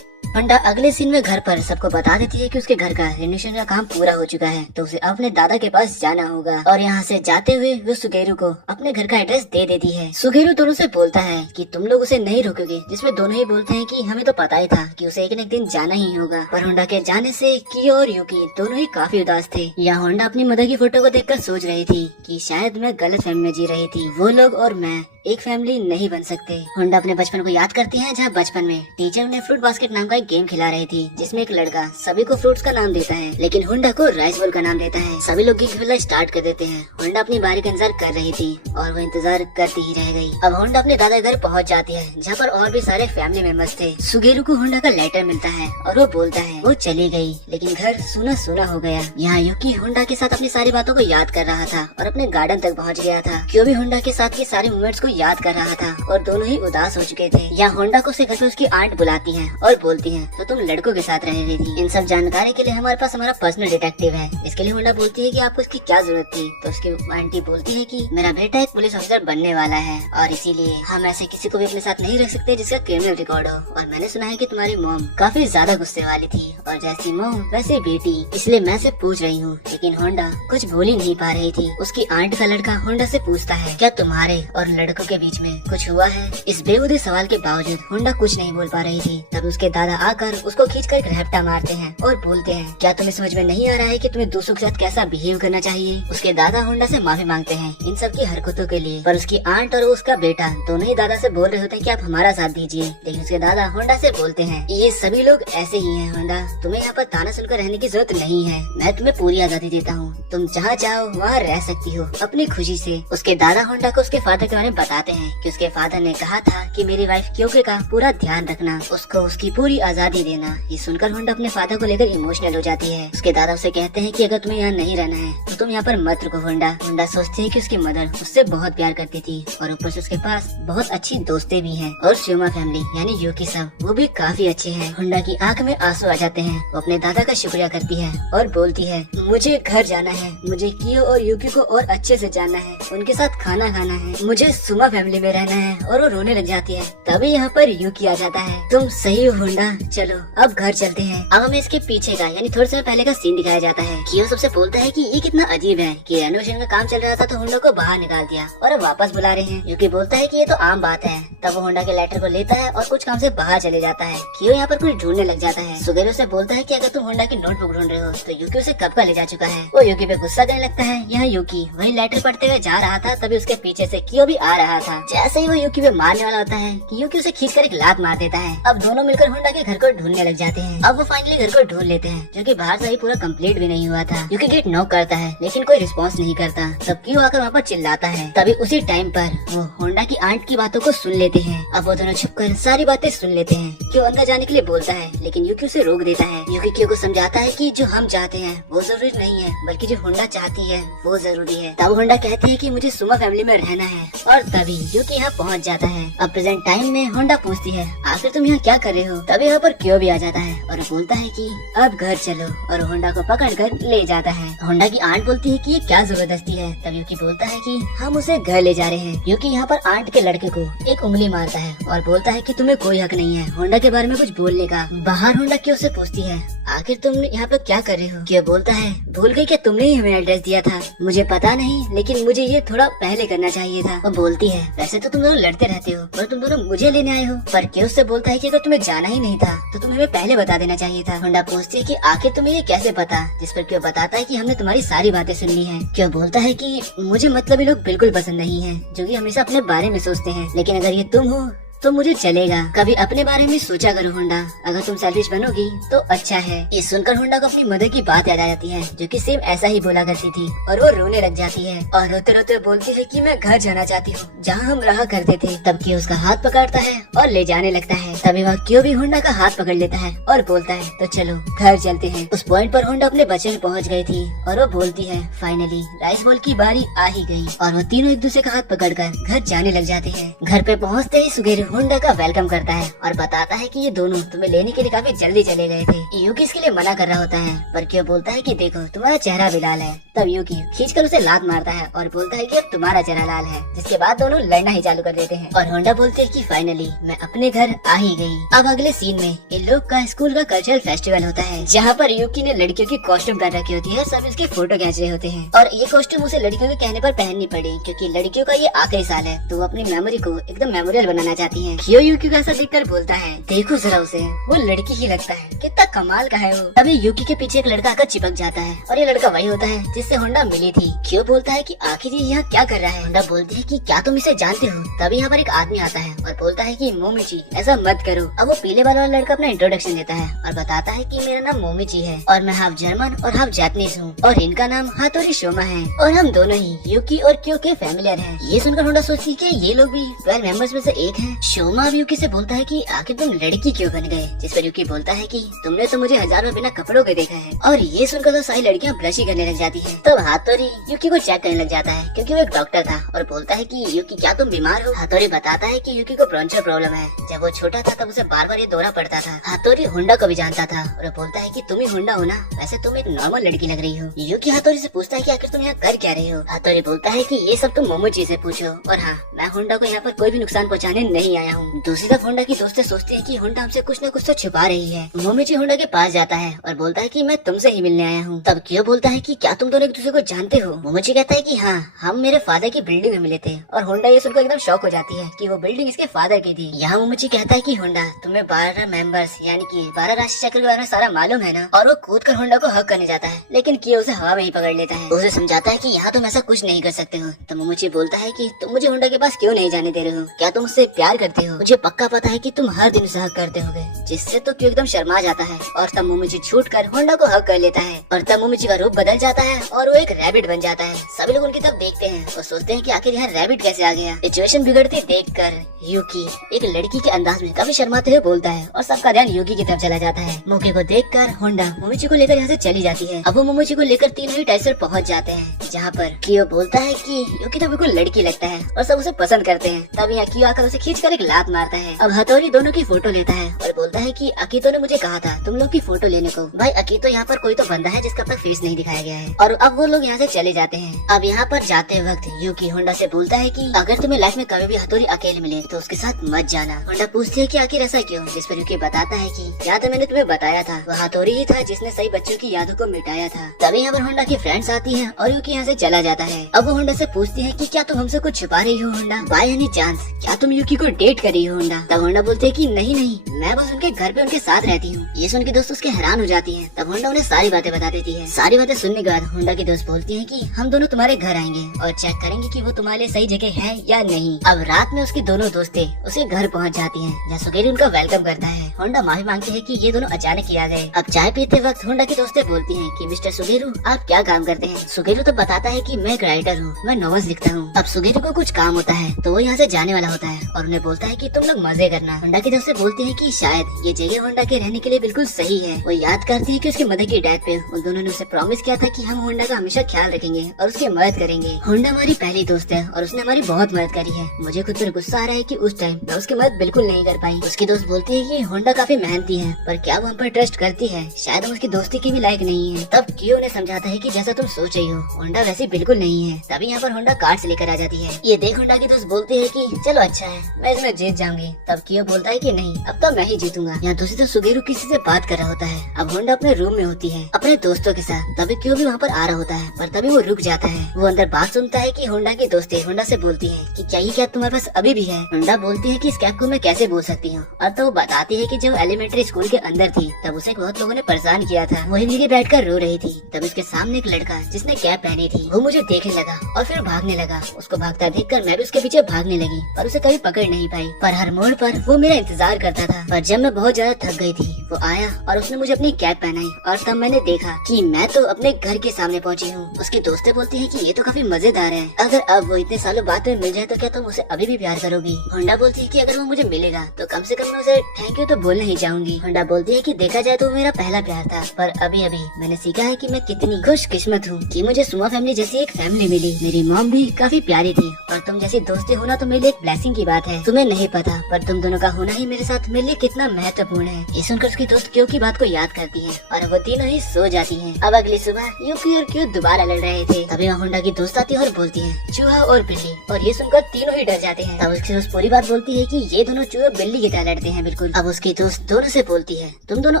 होंडा अगले सीन में घर पर सबको बता देती है कि उसके घर का रेनोवेशन का काम पूरा हो चुका है, तो उसे अपने दादा के पास जाना होगा, और यहाँ से जाते हुए वो सुगेरू को अपने घर का एड्रेस दे देती है। सुगेरू दोनों से बोलता है कि तुम लोग उसे नहीं रोकोगे, जिसमें दोनों ही बोलते हैं कि हमें तो पता ही था कि उसे एक न एक दिन जाना ही होगा। पर होंडा के जाने से कियो और यूकी दोनों ही काफी उदास थे। यहाँ होंडा अपनी मदर की फोटो को देखकर सोच रही थी कि शायद मैं गलत फहमी में जी रही थी, वो लोग और मैं एक फैमिली नहीं बन सकते। होंडा अपने बचपन को याद करती है, जहाँ बचपन में टीचर उन्हें फ्रूट बास्केट नाम का एक गेम खिला रही थी, जिसमें एक लड़का सभी को फ्रूट्स का नाम देता है, लेकिन होंडा को राइस बॉल का नाम देता है। सभी लोग गेम खेलना स्टार्ट कर देते हैं। होंडा अपनी बारी का इंतजार कर रही थी और वो इंतजार करती ही रह गई। अब होंडा अपने दादा घर पहुँच जाती है, जहाँ पर और भी सारे फैमिली मेंबर्स थे। सुगेरू को होंडा का लेटर मिलता है और वो बोलता है वो चली गई, लेकिन घर सुना सुना हो गया। यहाँ यूकी होंडा के साथ अपनी सारी बातों को याद कर रहा था और अपने गार्डन तक पहुँच गया था। क्यों भी होंडा के साथ के सारे मोमेंट्स को याद कर रहा था और दोनों ही उदास हो चुके थे। यहाँ होंडा को उसके घर पे उसकी आंट बुलाती है और बोलती है तो तुम लड़कों के साथ रह रही थी। इन सब जानकारी के लिए हमारे पास हमारा पर्सनल डिटेक्टिव है। इसके लिए होंडा बोलती है कि आपको इसकी क्या जरूरत थी। तो उसकी आंटी बोलती है कि मेरा बेटा एक पुलिस ऑफिसर बनने वाला है और इसीलिए हम ऐसे किसी को भी अपने साथ नहीं रख सकते जिसका क्रिमिनल रिकॉर्ड हो। और मैंने सुना है कि तुम्हारी मॉम काफी ज्यादा गुस्से वाली थी और जैसी मॉम वैसे बेटी, इसलिए मैं से पूछ रही हूँ। लेकिन होंडा कुछ बोल ही नहीं पा रही थी। उसकी आंट का लड़का होंडा से पूछता है क्या तुम्हारे और लड़कों के बीच में कुछ हुआ है। इस बेहूदे सवाल के बावजूद होंडा कुछ नहीं बोल पा रही थी। तब उसके दादा आकर उसको खींचकर एक रैप्टा मारते हैं और बोलते हैं क्या तुम्हें समझ में नहीं आ रहा है कि तुम्हें दूसरों के साथ कैसा बिहेव करना चाहिए। उसके दादा होंडा से माफी मांगते हैं इन सब की हरकतों के लिए, पर उसकी आंट और उसका बेटा दोनों ही दादा से बोल रहे होते हैं कि आप हमारा साथ दीजिए। लेकिन उसके दादा होंडा से बोलते हैं ये सभी लोग ऐसे ही हैं होंडा, तुम्हें यहाँ पर ताना सुनकर रहने की जरूरत नहीं है। मैं तुम्हें पूरी आजादी देता हूँ, तुम जहाँ चाहो वहाँ रह सकती हो अपनी खुशी से। उसके दादा होंडा को उसके फादर के बारे में बताते हैं कि उसके फादर ने कहा था कि मेरी वाइफ क्योके का पूरा ध्यान रखना, उसको उसकी पूरी आजादी देना। ये सुनकर होंडा अपने फादर को लेकर इमोशनल हो जाती है। उसके दादा उसे कहते हैं कि अगर तुम्हें यहाँ नहीं रहना है तो तुम यहाँ पर मत रुको होंडा। होंडा सोचती है कि उसकी मदर उससे बहुत प्यार करती थी और ऊपर से उसके पास बहुत अच्छी दोस्तें भी हैं और श्योमा फैमिली यानी यूकी सब वो भी काफी अच्छे हैं। होंडा की आंख में आंसू आ जाते हैं। वो अपने दादा का शुक्रिया करती है और बोलती है मुझे घर जाना है, मुझे कियो और यूकी को और अच्छे से जानना है, उनके साथ खाना खाना है, मुझे सुमा फैमिली में रहना है। और वो रोने लग जाती है। तभी यहाँ पर यूकी आ जाता है। तुम सही हो होंडा, चलो अब घर चलते हैं। अब हमें इसके पीछे का यानी थोड़े समय पहले का सीन दिखाया जाता है। कियो सबसे बोलता है कि ये कितना अजीब है कि रेनोवेशन का काम चल रहा था तो होंडा को बाहर निकाल दिया और अब वापस बुला रहे हैं। यूकी बोलता है कि ये तो आम बात है। तब वो होंडा के लेटर को लेता है और कुछ काम से बाहर चले जाता है। कियो यहाँ पर कुछ ढूंढने लग जाता है। सुगेरो से बोलता है कि अगर तुम होंडा की नोटबुक ढूंढ रहे हो तो यूकी उसे कब का ले जा चुका है। वो यूकी पे गुस्सा करने लगता है। यहाँ यूकी वही लेटर पढ़ते हुए जा रहा था, तभी उसके पीछे से कियो भी आ रहा था। जैसे ही वो यूकी पे मारने वाला होता है कि यूकी उसे खींचकर एक लात मार देता है। अब दोनों मिलकर होंडा के घर को ढूंढने लग जाते हैं। अब वो फाइनली घर को ढूंढ लेते हैं जो कि बाहर से ही पूरा कंप्लीट भी नहीं हुआ था। यूकी गेट नॉक करता है लेकिन कोई रिस्पॉन्स नहीं करता। तब कियो आकर वहाँ पर चिल्लाता है। तभी उसी टाइम पर वो होंडा की आंट की बातों को सुन लेते हैं। अब वो दोनों छुपकर सारी बातें सुन लेते हैं। कियो अंदर जाने के लिए बोलता है लेकिन यूकी उसे रोक देता है। यूकी कियो को समझाता है कि जो हम चाहते हैं वो जरूरी नहीं है बल्कि जो होंडा चाहती है वो जरूरी है। तब होंडा कहती है कि मुझे सुमा फैमिली में रहना है और तभी यूकी यहाँ पहुँच जाता है। अब प्रेजेंट टाइम में होंडा पूछती है आखिर तुम यहाँ क्या कर रहे हो। तभी यहाँ पर कियो भी आ जाता है और बोलता है कि अब घर चलो और होंडा को पकड़कर ले जाता है। होंडा की आंट बोलती है कि ये क्या जबरदस्ती है। तब यूकी बोलता है कि हम उसे घर ले जा रहे हैं। यूकी यहाँ पर आंट के लड़के को एक उंगली मारता है और बोलता है कि तुम्हें कोई हक नहीं है होंडा के बारे में कुछ बोलने का। बाहर होंडा कियो से पूछती है आखिर तुम यहाँ पर क्या कर रहे हो। कियो बोलता है भूल गई क्या तुमने ही हमें एड्रेस दिया था। मुझे पता नहीं लेकिन मुझे ये थोड़ा पहले करना चाहिए था। वो बोलती है वैसे तो तुम दोनों लड़ते रहते हो पर तुम दोनों मुझे लेने आए हो। पर कियो उससे बोलता है कि अगर तुम्हें जाना ही नहीं था तो तुम्हें हमें पहले बता देना चाहिए था। होंडा पूछती है कि आखिर तुम्हें ये कैसे पता। जिस पर कियो बताता है कि हमने तुम्हारी सारी बातें सुन ली हैं। कियो बोलता है कि मुझे मतलबी लोग बिल्कुल पसंद नहीं है जो कि हमेशा अपने बारे में सोचते हैं, लेकिन अगर ये तुम हो तो मुझे चलेगा। कभी अपने बारे में सोचा करो होंडा, अगर तुम सेल्फिश बनोगी तो अच्छा है। ये सुनकर होंडा को अपनी मदर की बात याद आ जाती है जो कि सेम ऐसा ही बोला करती थी और वो रोने लग जाती है और रोते रोते बोलती है कि मैं घर जाना चाहती हूँ जहाँ हम रहा करते थे। तब कियो उसका हाथ पकड़ता है और ले जाने लगता है। तभी वह कियो भी होंडा का हाथ पकड़ लेता है और बोलता है तो चलो घर चलते हैं। उस पॉइंट पर होंडा अपने बच्चे में पहुँच गई थी और वो बोलती है फाइनली राइस बॉल की बारी आ ही गई और वो तीनों एक दूसरे का हाथ पकड़कर घर जाने लग जाते हैं। घर पे पहुँचते ही सुगेरू होंडा का वेलकम करता है और बताता है कि ये दोनों तुम्हें लेने के लिए काफी जल्दी चले गए थे। यूकी इसके लिए मना कर रहा होता है पर कियो बोलता है कि देखो तुम्हारा चेहरा भी लाल है। तब यूकी खींचकर उसे लात मारता है और बोलता है कि अब तुम्हारा चेहरा लाल है, जिसके बाद दोनों लड़ना ही चालू कर देते हैं। और होंडा बोलते है कि फाइनली मैं अपने घर आ ही गई। अब अगले सीन में इन लोग का स्कूल का कल्चरल फेस्टिवल होता है जहाँ पर यूकी ने लड़कियों की कॉस्ट्यूम पहन रखी होती है। सब इसकी फोटो खींच रहे होते हैं और ये कॉस्ट्यूम उसे लड़कियों के कहने पर पहननी पड़ी क्योंकि लड़कियों का ये आखिरी साल है तो वो अपनी मेमोरी को एकदम मेमोरियल बनाना चाहती है। कियो यूकी को ऐसा देखकर बोलता है देखो जरा उसे, वो लड़की ही लगता है, कितना कमाल का है वो। तभी यूकी के पीछे एक लड़का आकर चिपक जाता है और ये लड़का वही होता है जिससे होंडा मिली थी। कियो बोलता है कि आखिर ये यहाँ क्या कर रहा है। होंडा बोलती है कि क्या तुम इसे जानते हो। तभी यहाँ पर एक आदमी आता है और बोलता है कि मोमिची ऐसा मत करो। अब वो पीले वाला लड़का अपना इंट्रोडक्शन देता है और बताता है कि मेरा नाम मोमिची है और मैं हाफ जर्मन और हाफ जापानीज हूँ और इनका नाम हातोरी शोमा है और हम दोनों ही यूकी और कियो के फैमिलियर हैं। ये सुनकर होंडा सोचती है कि ये लोग भी 12 मेंबर्स में से एक हैं। शोमा अब यूकी से बोलता है कि आखिर तुम लड़की क्यों बन गए, जिस पर यूकी बोलता है कि तुमने तो मुझे हजार बार बिना कपड़ों के देखा है। और ये सुनकर तो सारी लड़कियां ब्लश ही करने लग जाती है। तब हाथोरी यूकी को चेक करने लग जाता है क्योंकि वो एक डॉक्टर था और बोलता है कि यूकी क्या तुम बीमार हो। हाथोरी बताता है कि यूकी को ब्रोंचियल प्रॉब्लम है। जब वो छोटा था तब उसे बार बार ये दौरा पड़ता था। हाथोरी होंडा को भी जानता था और बोलता है कि तुम ही होंडा हो ना, वैसे तुम एक नॉर्मल लड़की लग रही हो। यूकी हाथोरी से पूछता है कि आखिर तुम यहाँ कर क्या रहे हो। हाथोरी बोलता है कि ये सब तुम मोमोची से पूछो, और हाँ, मैं होंडा को यहाँ पर कोई भी नुकसान पहुँचाने नहीं आया हूँ। दूसरी तरफ होंडा की दोस्तें सोचती है कि होंडा हमसे कुछ न कुछ तो छुपा रही है। मोमोची होंडा के पास जाता है और बोलता है कि मैं तुमसे ही मिलने आया हूँ। तब क्यों बोलता है कि क्या तुम दोनों एक दूसरे को जानते हो। मोमोची कहता है कि हाँ, हम मेरे फादर की बिल्डिंग में मिले थे। और होंडा ये सुनकर एकदम शॉक हो जाती है कि वो बिल्डिंग इसके फादर की थी। यहाँ मोमोची कहता है कि होंडा, तुम्हें 12 मेंबर्स यानी कि 12 राशि चक्र के बारे में सारा मालूम है ना। और वो कूद कर होंडा को हक करने जाता है, लेकिन कियो उसे हवा में ही पकड़ लेता है। उसे समझाता है कि यहाँ तुम ऐसा कुछ नहीं कर सकते हो। तो मोमोची बोलता है कि तुम मुझे होंडा के पास क्यों नहीं जाने दे रहे हो, क्या तुम उससे प्यार करते हो। मुझे पक्का पता है कि तुम हर दिन उसे हक करते होगे। जिससे तो क्यों एकदम शर्मा जाता है और तब मोमोची छूट कर होंडा को हक कर लेता है। और तब मोमोची का रूप बदल जाता है और वो एक रैबिट बन जाता है। सभी लोग उनकी तरफ देखते हैं और सोचते हैं कि आखिर यहाँ रैबिट कैसे आ गया। सिचुएशन बिगड़ती देखकर यूकी एक लड़की के अंदाज में काफी शर्माते हुए बोलता है और सबका ध्यान यूकी की तरफ चला जाता है। मौके को देखकर होंडा मोमोची को लेकर यहाँ से चली जाती है। अब वो मोमोची को लेकर तीनों ही टाइसर पहुँच जाते हैं, जहाँ पर कियो बोलता है कि यूकी तो बिल्कुल लड़की लगता है और सब उसे पसंद करते हैं। तब यहाँ कियो आकर उसे खींचकर एक लात मारता है। अब हथौड़ी दोनों की फोटो लेता है और बोलता है कि अकीतो ने मुझे कहा था तुम लोग की फोटो लेने को। भाई अकीतो यहाँ पर कोई तो बंदा है जिसका अब तक फेस नहीं दिखाया गया है। और अब वो लोग यहाँ से चले जाते हैं। अब यहाँ पर जाते वक्त यूकी होंडा से बोलता है कि अगर तुम्हें लाइफ में कभी भी हथौड़ी अकेले मिले तो उसके साथ मत जाना। होंडा पूछती है कि आखिर ऐसा क्यों, जिस पर यूकी बताता है कि याद है मैंने तुम्हें बताया था वो हथौड़ी ही था जिसने सही बच्चों की यादों को मिटाया था। तभी यहाँ पर होंडा की फ्रेंड्स आती है और यूकी यहाँ से चला जाता है। अब वो होंडा से पूछती है कि क्या तुम हमसे कुछ छुपा रही हो होंडा, बाय एनी चांस क्या तुम यूकी को डेट कर रही हो होंडा। तब होंडा बोलते है कि नहीं नहीं, मैं बस उनके घर पे उनके साथ रहती हूँ। ये सुन के दोस्त उसके हैरान हो जाती है। तब होंडा उन्हें सारी बातें बता देती है। सारी बातें सुनने के बाद होंडा की दोस्त बोलती है कि हम दोनों तुम्हारे घर आएंगे और चेक करेंगे कि वो तुम्हारे लिए सही जगह है या नहीं। अब रात में उसकी दोनों दोस्तें उसके घर पहुँच जाती है, जहाँ सुगेरी उनका वेलकम करता है। होंडा माफी मांगती है कि ये दोनों अचानक ही आ गए। अब चाय पीते वक्त होंडा की दोस्तें बोलती है कि मिस्टर सुगेरू आप क्या काम करते हैं। सुगेरू तो बताता है कि मैं एक राइटर हूँ, मैं नॉवेल्स लिखता हूँ। अब सुगेरू को कुछ काम होता है तो वो यहाँ से जाने वाला होता है और उन्हें बोलता है कि तुम लोग मजे करना। होंडा की दोस्तें बोलती है कि शायद ये जगह होंडा के रहने के लिए बिल्कुल सही है। वो याद करती है कि उसकी मदर की डेथ पे उन दोनों ने उसे प्रॉमिस किया था कि हम होंडा का हमेशा ख्याल रखेंगे और उसकी मदद करेंगे। होंडा हमारी पहली दोस्त है और उसने हमारी बहुत मदद करी है। मुझे खुद पर गुस्सा आ रहा है कि उस टाइम मैं उसकी मदद बिल्कुल नहीं कर पाई। उसकी दोस्त बोलती है कि होंडा काफी मेहनती है, पर क्या वो हम पर ट्रस्ट करती है, शायद हम उसकी दोस्ती के भी लायक नहीं है। तब कियो ने समझाता है कि जैसा तुम सोच रही हो होंडा वैसी बिल्कुल नहीं है। तभी यहाँ पर होंडा कार्ड्स लेकर आ जाती है। ये देख होंडा की दोस्त बोलती है कि चलो अच्छा है, मैं इसमें जीत जाऊंगी। तब कियो बोलता है कि नहीं, अब तो मैं ही जीतूंगा। यहाँ दूसरी तरफ सुगेरू किसी से बात कर रहा होता है। अब होंडा अपने रूम में होती है अपने दोस्तों के साथ। तभी कियो भी वहाँ पर आ रहा होता है, पर तभी वो रुक जाता है। वो अंदर बात सुनता है कि होंडा की दोस्ती होंडा से बोलती है कि क्या ये कैप तुम्हारे पास अभी भी है। होंडा बोलती है कि इस कैप को मैं कैसे बोल सकती हूँ। और तो वो बताती है कि जब एलिमेंट्री स्कूल के अंदर थी तब उसे बहुत लोगों ने परेशान किया था। वही नीचे बैठकर रो रही थी। तब उसके सामने एक लड़का जिसने कैप पहनी थी वो मुझे देखने लगा और फिर भागने लगा। उसको भागता देखकर मैं भी उसके पीछे भागने लगी, पर उसे कभी पकड़ नहीं पाई। पर हर मोड़ पर वो मेरा इंतजार करता था। पर जब मैं बहुत ज्यादा थक गई थी वो आया और उसने मुझे अपनी कैप पहनाई और तब मैंने देखा कि मैं तो अपने घर के सामने पहुंची हूँ। उसकी दोस्तें बोलती हैं कि ये तो काफी मजेदार है। अगर अब वो इतने सालों बाद में मिल जाए तो क्या तुम उसे अभी भी प्यार करोगी। होंडा बोलती है कि अगर वो मुझे मिलेगा तो कम से कम मैं उसे थैंक यू तो बोलने ही चाहूंगी। होंडा बोलती है कि देखा जाए तो वो मेरा पहला प्यार था, पर अभी अभी मैंने सीखा है कि मैं कितनी खुशकिस्मत हूँ कि मुझे सुमा फैमिली जैसी एक फैमिली मिली। मेरी मॉम भी काफी प्यारी थी और तुम जैसी दोस्ती होना तो मेरे लिए एक ब्लेसिंग की बात है। तुम्हें नहीं पता पर तुम दोनों का होना ही मेरे साथ मेरे लिए कितना महत्वपूर्ण है। ये सुनकर उसकी दोस्त क्यों की बात को याद करती है और वो तीनों ही सो जाती हैं। अब अगली सुबह यूकी और क्यों दोबारा लड़ रहे थे। तभी वहाँ होंडा की दोस्त आती है और बोलती है चूहा और बिल्ली, और ये सुनकर तीनों ही डर जाते हैं। तब उसकी दोस्त पूरी बात बोलती है कि ये दोनों चूहे और बिल्ली की तरह लड़ते हैं बिल्कुल। अब उसकी दोस्त दोनों से बोलती है तुम दोनों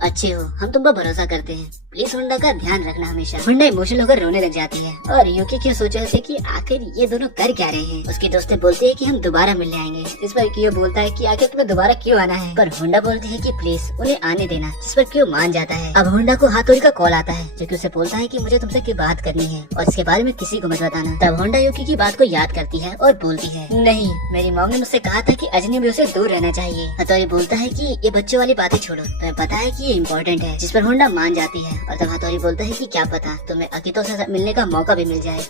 अच्छे हो, हम तुम पर भरोसा करते हैं, प्लीज होंडा का ध्यान रखना हमेशा। होंडा इमोशनल होकर रोने लग जाती है और यूकी क्यों सोच रहे थे कि आखिर ये दोनों कर क्या रहे हैं। उसकी दोस्तें बोलती है कि हम दोबारा मिलने आएंगे। इस पर क्यों बोलता है कि आखिर तुम्हें दोबारा क्यों आना है, पर होंडा बोलती है कि प्लीज उन्हें आने देना, जिस पर क्यों मान जाता है। अब होंडा को हाथोरी का कॉल आता है जो कि उसे बोलता है कि मुझे तुमसे की बात करनी है और इसके बारे में किसी को मत बताना। तब होंडा यूकी की बात को याद करती है और बोलती है नहीं, मेरी मॉम ने मुझसे कहा था कि अजनबी से दूर रहना चाहिए। हाथोरी बोलता है कि ये बच्चों वाली बातें छोड़ो, तुम्हें पता है कि ये इम्पोर्टेंट है, जिस पर होंडा मान जाती है। और तब हाथोरी बोलता है कि क्या पता तुम्हें अकीतो से मिलने का मौका भी मिल जाए।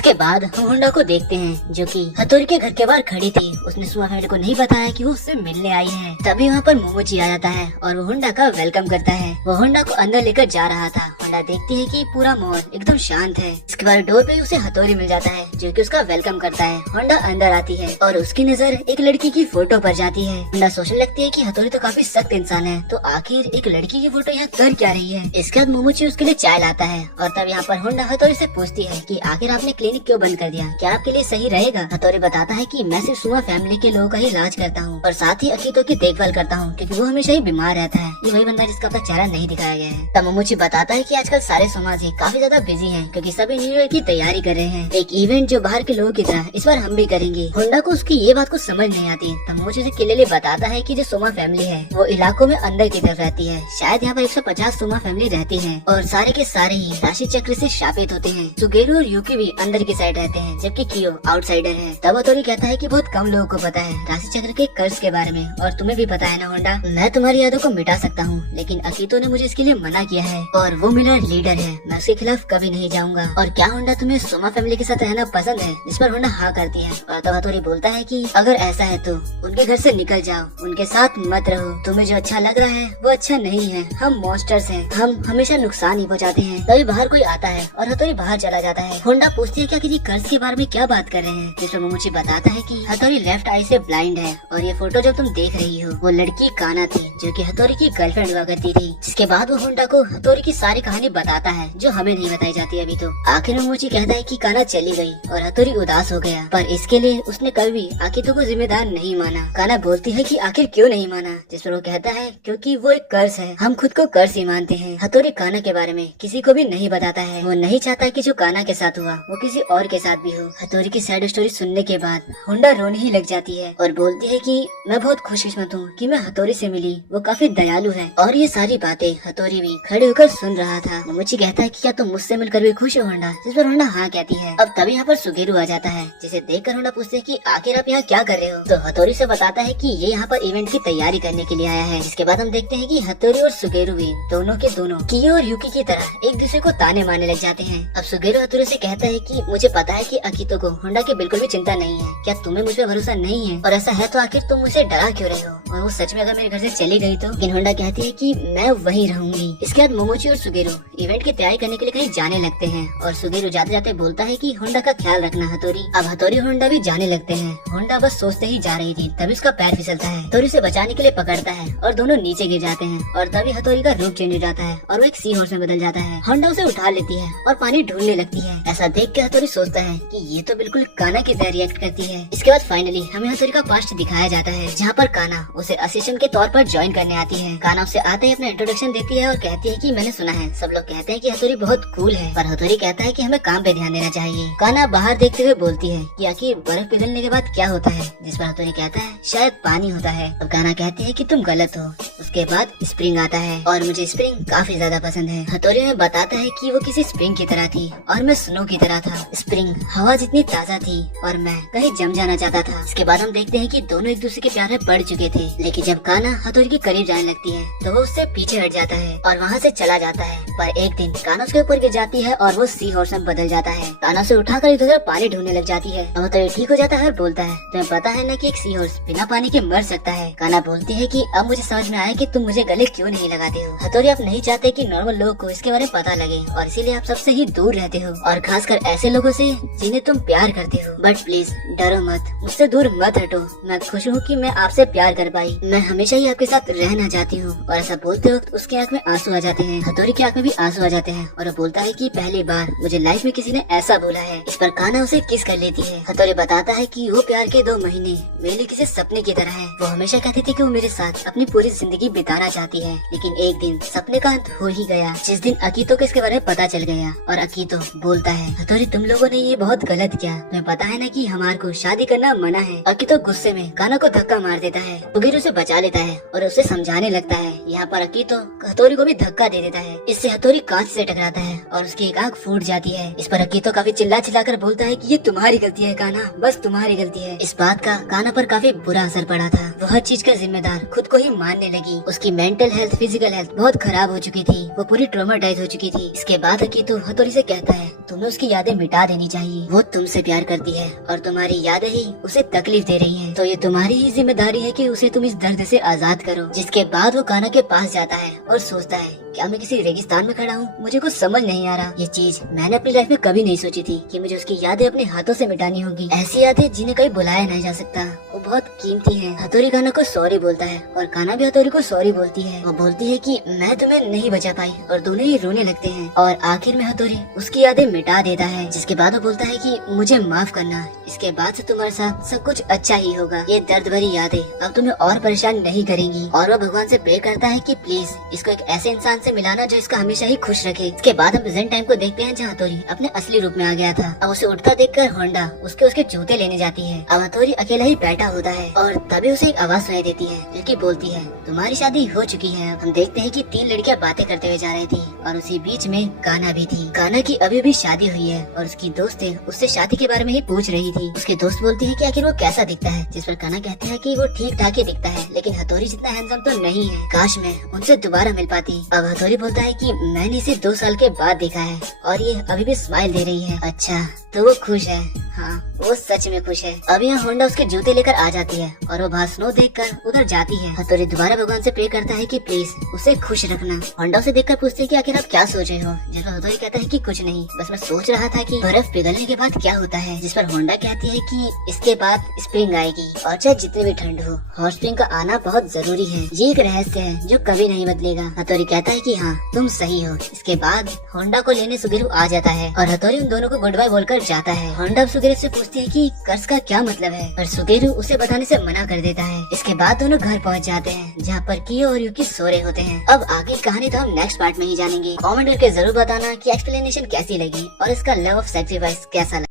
इसके बाद हम होंडा को देखते हैं जो कि हथौड़ी के घर के बाहर खड़ी थी। उसने सुमा फैमिली को नहीं बताया कि वो उससे मिलने आई है। तभी वहाँ पर मोमोची आ जाता है और वो होंडा का वेलकम करता है। वो होंडा को अंदर लेकर जा रहा था। होंडा देखती है कि पूरा माहौल एकदम शांत है। इसके बाद डोर पे उसे हथौड़ी मिल जाता है जो कि उसका वेलकम करता है। होंडा अंदर आती है और उसकी नजर एक लड़की की फोटो पर जाती है। होंडा सोचने लगती है कि हथौड़ी तो काफी सख्त इंसान है, तो आखिर एक लड़की की फोटो यहाँ कर क्या रही है। इसके बाद मोमोची उसके लिए चाय लाता है और तब यहाँ पर होंडा हथौड़ी से पूछती है कि आखिर आपने क्लिनिक क्यों बंद कर दिया, क्या आपके लिए सही रहेगा। हथौड़ी बताता है कि मैं सिर्फ सुमा फैमिली के लोगों का ही इलाज करता हूँ और साथ ही अकीतो की देखभाल करता हूँ क्योंकि वो हमेशा ही बीमार रहता है। ये वही बंदा जिसका अपना चेहरा नहीं दिखाया गया है। तब मोमोची बताता है कि आजकल सारे समाजी काफी ज्यादा बिजी हैं क्योंकि सभी न्यू ईयर की तैयारी कर रहे हैं। एक इवेंट जो बाहर के लोगों की तरह इस बार हम भी करेंगे। होंडा को उसकी ये बात को समझ नहीं आती। तब मोमोची से क्लियरली बताता है कि जो सोमा फैमिली है वो इलाकों में अंदर की तरफ रहती है। शायद यहाँ पर 150 सोमा फैमिली रहती है और सारे के सारे ही राशि चक्र से शापित होते हैं। सुगेरू और यूकी भी अंदर की साइड रहते हैं जबकि कियो आउटसाइडर है। तब हथौड़ी कहता है कि बहुत कम लोगों को पता है राशि चक्र के कर्ज के बारे में और तुम्हें भी पता है ना होंडा। मैं तुम्हारी यादों को मिटा सकता हूँ लेकिन अकीतो ने मुझे इसके लिए मना किया है और वो मेरा लीडर है, मैं उसके खिलाफ कभी नहीं जाऊंगा। और क्या होंडा तुम्हें सोमा फैमिली के साथ रहना पसंद है? जिस पर होंडा हाँ करती है और तब हथौड़ी बोलता है कि अगर ऐसा है तो उनके घर से निकल जाओ, उनके साथ मत रहो। तुम्हें जो अच्छा लग रहा है वो अच्छा नहीं है। हम मॉन्स्टर्स हैं, हम हमेशा नुकसान ही पहुँचाते हैं। तभी बाहर कोई आता है और हथौड़ी बाहर चला जाता है। होंडा पूछती है क्या किसी कर्ज के बारे में क्या बात कर रहे हैं, जिस पर मोमोची बताता है कि हथौड़ी लेफ्ट आई से ब्लाइंड है और ये फोटो जो तुम देख रही हो वो लड़की काना थी जो कि हथौड़ी की गर्लफ्रेंड हुआ करती थी। जिसके बाद वो होंडा को हथौड़ी की सारी कहानी बताता है जो हमें नहीं बताई जाती अभी। तो आखिर में मोमोची कहता है कि काना चली गई और हथौड़ी उदास हो गया, पर इसके लिए उसने कभी आकितो को जिम्मेदार नहीं माना। काना बोलती है कि आखिर क्यों नहीं माना, जिस पर वो कहता है क्योंकि वो एक कर्ज है, हम खुद को कर्ज ही मानते हैं। हथौड़ी काना के बारे में किसी को भी नहीं बताता है। वो नहीं चाहता कि जो काना के साथ हुआ वो किसी और के साथ भी हो। हथौड़ी की सैड स्टोरी सुनने के बाद होंडा रोने ही लग जाती है और बोलती है कि मैं बहुत खुशकिस्मत हूँ कि मैं हथौड़ी से मिली, वो काफी दयालु है। और ये सारी बातें हथौड़ी भी खड़े होकर सुन रहा था। मोमोची कहता है कि क्या तुम मुझसे मिलकर भी खुश हो होंडा, जिस पर होंडा हाँ कहती है। अब तभी यहाँ पर सुगेरू आ जाता है जिसे देखकर होंडा पूछते है कि आखिर आप यहाँ क्या कर रहे हो। तो हथौड़ी से बताता है कि ये यहाँ पर इवेंट की तैयारी करने के लिए आया है। जिसके बाद हम देखते हैं कि हथौड़ी और सुगेरू भी दोनों के दोनों कियो और यूकी की तरह एक दूसरे को ताने मारने लग जाते हैं। अब सुगेरू हथौड़ी से कहता है कि मुझे पता है कि अकीतो को होंडा की बिल्कुल भी चिंता नहीं है, क्या तुम्हें मुझ पर भरोसा नहीं है? और ऐसा है तो आखिर तुम मुझे डरा क्यों रहे हो? और वो सच में अगर मेरे घर से चली गई तो? लेकिन होंडा कहती है कि मैं वहीं रहूंगी। इसके बाद मोमोची और सुगेरू इवेंट की तैयारी करने के लिए कहीं जाने लगते हैं और सुगेरू जाते जाते बोलता है कि होंडा का ख्याल रखना हथौड़ी। अब हथौड़ी और होंडा भी जाने लगते हैं। होंडा बस सोचते ही जा रही थी तभी उसका पैर फिसलता है। हथौड़ी उसे बचाने के लिए पकड़ता है और दोनों नीचे गिर जाते हैं और तभी हथौड़ी का रूप चेंज हो जाता है और वो एक सी हॉर्स में बदल जाता है। होंडा उसे उठा लेती है और पानी ढूंढने लगती है। ऐसा देख के हथौड़ी सोचता है कि ये तो बिल्कुल काना की तरह रिएक्ट करती है। इसके बाद फाइनली हमें हथौड़ी का पास्ट दिखाया जाता है जहाँ पर काना उसे असिस्टेंट के तौर पर ज्वाइन करने आती है। काना उसे आते ही अपना इंट्रोडक्शन देती है और कहती है कि मैंने सुना है सब लोग कहते हैं कि हथौड़ी बहुत कूल है, पर हथौड़ी कहता है कि हमें काम पे ध्यान देना चाहिए। काना बाहर देखते हुए बोलती है कि आखिर बर्फ पिघलने के बाद क्या होता है, जिस पर हथौड़ी कहता है शायद पानी होता है। अब काना कहती है कि तुम गलत हो। उसके बाद स्प्रिंग आता है और मुझे स्प्रिंग काफी ज्यादा पसंद है। हथौड़ी में बताता है कि वो किसी स्प्रिंग की तरह थी और मैं स्नो की तरह था। स्प्रिंग हवा जितनी ताजा थी और मैं कहीं जम जाना चाहता था। इसके बाद हम देखते हैं कि दोनों एक दूसरे के प्यार में पड़ चुके थे, लेकिन जब काना हथौड़ी के करीब जाने लगती है तो वो उससे पीछे हट जाता है और वहाँ से चला जाता है। पर एक दिन काना उसके ऊपर गिर जाती है और वो सी हॉर्स में बदल जाता है। काना उसे उठाकर इधर पानी ढूंढने लग जाती है और हथौड़ी ठीक हो जाता है और बोलता है तुम्हें पता है न कि एक सी हॉर्स बिना पानी के मर सकता है। काना बोलती है कि अब मुझे समझ में आया कि तुम मुझे गले क्यों नहीं लगाते हो। हथौड़ी आप नहीं चाहते कि नॉर्मल लोगों को इसके बारे में पता लगे और इसीलिए आप सबसे ही दूर रहते हो और खासकर ऐसे लोगों से जिन्हें तुम प्यार करते हो। बट प्लीज डरो मत, मुझसे दूर मत हटो। मैं खुश हूँ कि मैं आपसे प्यार कर पाई, मैं हमेशा ही आपके साथ रहना चाहती हूँ। और ऐसा बोलते वक्त उसकी आंख में आंसू आ जाते हैं। हथौड़ी की आंख में भी आंसू आ जाते हैं और वो बोलता है कि पहली बार मुझे लाइफ में किसी ने ऐसा बोला है। इस पर काना उसे किस कर लेती है। हथौड़ी बताता है कि वो प्यार के 2 महीने मेरे लिए किसी सपने की तरह है। वो हमेशा कहती थी कि वो मेरे साथ अपनी पूरी जिंदगी बिताना चाहती है, लेकिन एक दिन सपने का अंत हो ही गया जिस दिन अकीतो को इसके बारे में पता चल गया। और अकीतो बोलता है हथौड़ी तुम लोगों ने ये बहुत गलत किया, तुम्हें पता है ना कि हमारे को शादी करना मना है। अकीतो गुस्से में काना को धक्का मार देता है। सुगेरू उसे बचा लेता है और उसे समझाने लगता है। यहाँ पर अकीतो हथौड़ी को भी धक्का दे देता है। इससे हथौड़ी कांच से टकराता है और उसकी एक आंख फूट जाती है। इस पर अकीतो काफी चिल्ला कर बोलता है कि ये तुम्हारी गलती है काना, बस तुम्हारी गलती है। इस बात का काना पर काफी बुरा असर पड़ा था। वो हर चीज का जिम्मेदार खुद को ही मानने लगी। उसकी मेंटल हेल्थ फिजिकल हेल्थ बहुत खराब हो चुकी थी। वो पूरी ट्रॉमेटाइज हो चुकी थी। इसके बाद अकीतो हथौड़ी से कहता है तुम्हें उसकी यादें मिटा देनी चाहिए। वो तुमसे प्यार करती है और तुम्हारी यादें ही उसे तकलीफ दे रही हैं। तो ये तुम्हारी ही जिम्मेदारी है कि उसे तुम इस दर्द से आजाद करो। जिसके बाद वो कान्हा के पास जाता है और सोचता है, क्या मैं किसी रेगिस्तान में खड़ा हूँ? मुझे कुछ समझ नहीं आ रहा। ये चीज मैंने अपनी लाइफ में कभी नहीं सोची थी कि मुझे उसकी यादें अपने हाथों से मिटानी होगी। ऐसी यादें जिन्हें कहीं बुलाया नहीं जा सकता, वो बहुत कीमती है। हथौड़ी कान्हा को सॉरी बोलता है और कान्हा भी हथौड़ी को सॉरी बोलती है। वो बोलती है कि मैं तुम्हें नहीं बचा पाई और दोनों ही रोने लगते हैं। और आखिर में हथौड़ी उसकी यादें मिटा देता है। जिसके बाद वो बोलता है कि मुझे माफ करना, इसके बाद से तुम्हारे साथ सब कुछ अच्छा ही होगा। ये दर्द भरी यादें अब तुम्हें और परेशान नहीं करेंगी। और वो भगवान से प्रे करता है कि प्लीज इसको एक ऐसे इंसान से मिलाना जो इसका हमेशा ही खुश रखे। इसके बाद हम प्रेजेंट टाइम को देखते हैं जहाँ हथौड़ी अपने असली रूप में आ गया था। अब उसे उठता देखकर होंडा उसके जूते लेने जाती है। अब हथौड़ी अकेला ही बैठा होता है और तभी उसे एक आवाज सुनाई देती है जो कि बोलती है, तुम्हारी शादी हो चुकी है। हम देखते हैं कि 3 लड़कियां बातें करते हुए जा रही थी और उसी बीच में कान्हा भी थी। कान्हा की अभी भी शादी हुई है और उसकी दोस्तें उससे शादी के बारे में ही पूछ रही थी। उसके दोस्त बोलती है कि आखिर वो कैसा दिखता है, जिस पर कान्हा कहते हैं कि वो ठीक ठाक ही दिखता है, लेकिन हथौड़ी जितना हैंडसम तो नहीं है। काश मैं उनसे दोबारा मिल पाती। अब हथौड़ी बोलता है कि मैंने इसे 2 साल के बाद देखा है और ये अभी भी स्माइल दे रही है। अच्छा, तो वो खुश है। हाँ, वो सच में खुश है। अब यहाँ होंडा उसके जूते लेकर आ जाती है और वो बाहर स्नो देखकर उधर जाती है। हथौड़ी दोबारा भगवान से प्रे करता है कि प्लीज उसे खुश रखना। होंडा उसे देखकर पूछती है कि आखिर आप क्या सोच रहे हो? जिस पर हथौड़ी कहता है कि कुछ नहीं, बस मैं सोच रहा था कि बर्फ पिघलने के बाद क्या होता है। जिस पर होंडा कहती है कि इसके बाद स्प्रिंग आएगी और चाहे जितनी भी ठंड हो, हॉट स्प्रिंग का आना बहुत जरूरी है। ये एक रहस्य है जो कभी नहीं बदलेगा। हथौड़ी कहता है कि हाँ, तुम सही हो। इसके बाद होंडा को लेने सुगेरू आ जाता है और हथौड़ी उन दोनों को गुड बाय बोलकर जाता है। होंडा सुगेरू से पूछती है कि कर्ज का क्या मतलब है, पर सुगेरू उसे बताने से मना कर देता है। इसके बाद दोनों घर पहुंच जाते हैं जहाँ पर कियो और युकी सो रहे होते हैं। अब आगे कहानी तो हम नेक्स्ट पार्ट में ही जानेंगे। कमेंट करके जरूर बताना कि एक्सप्लेनेशन कैसी लगी और इसका लव ऑफ सैक्रिफाइस कैसा लगा।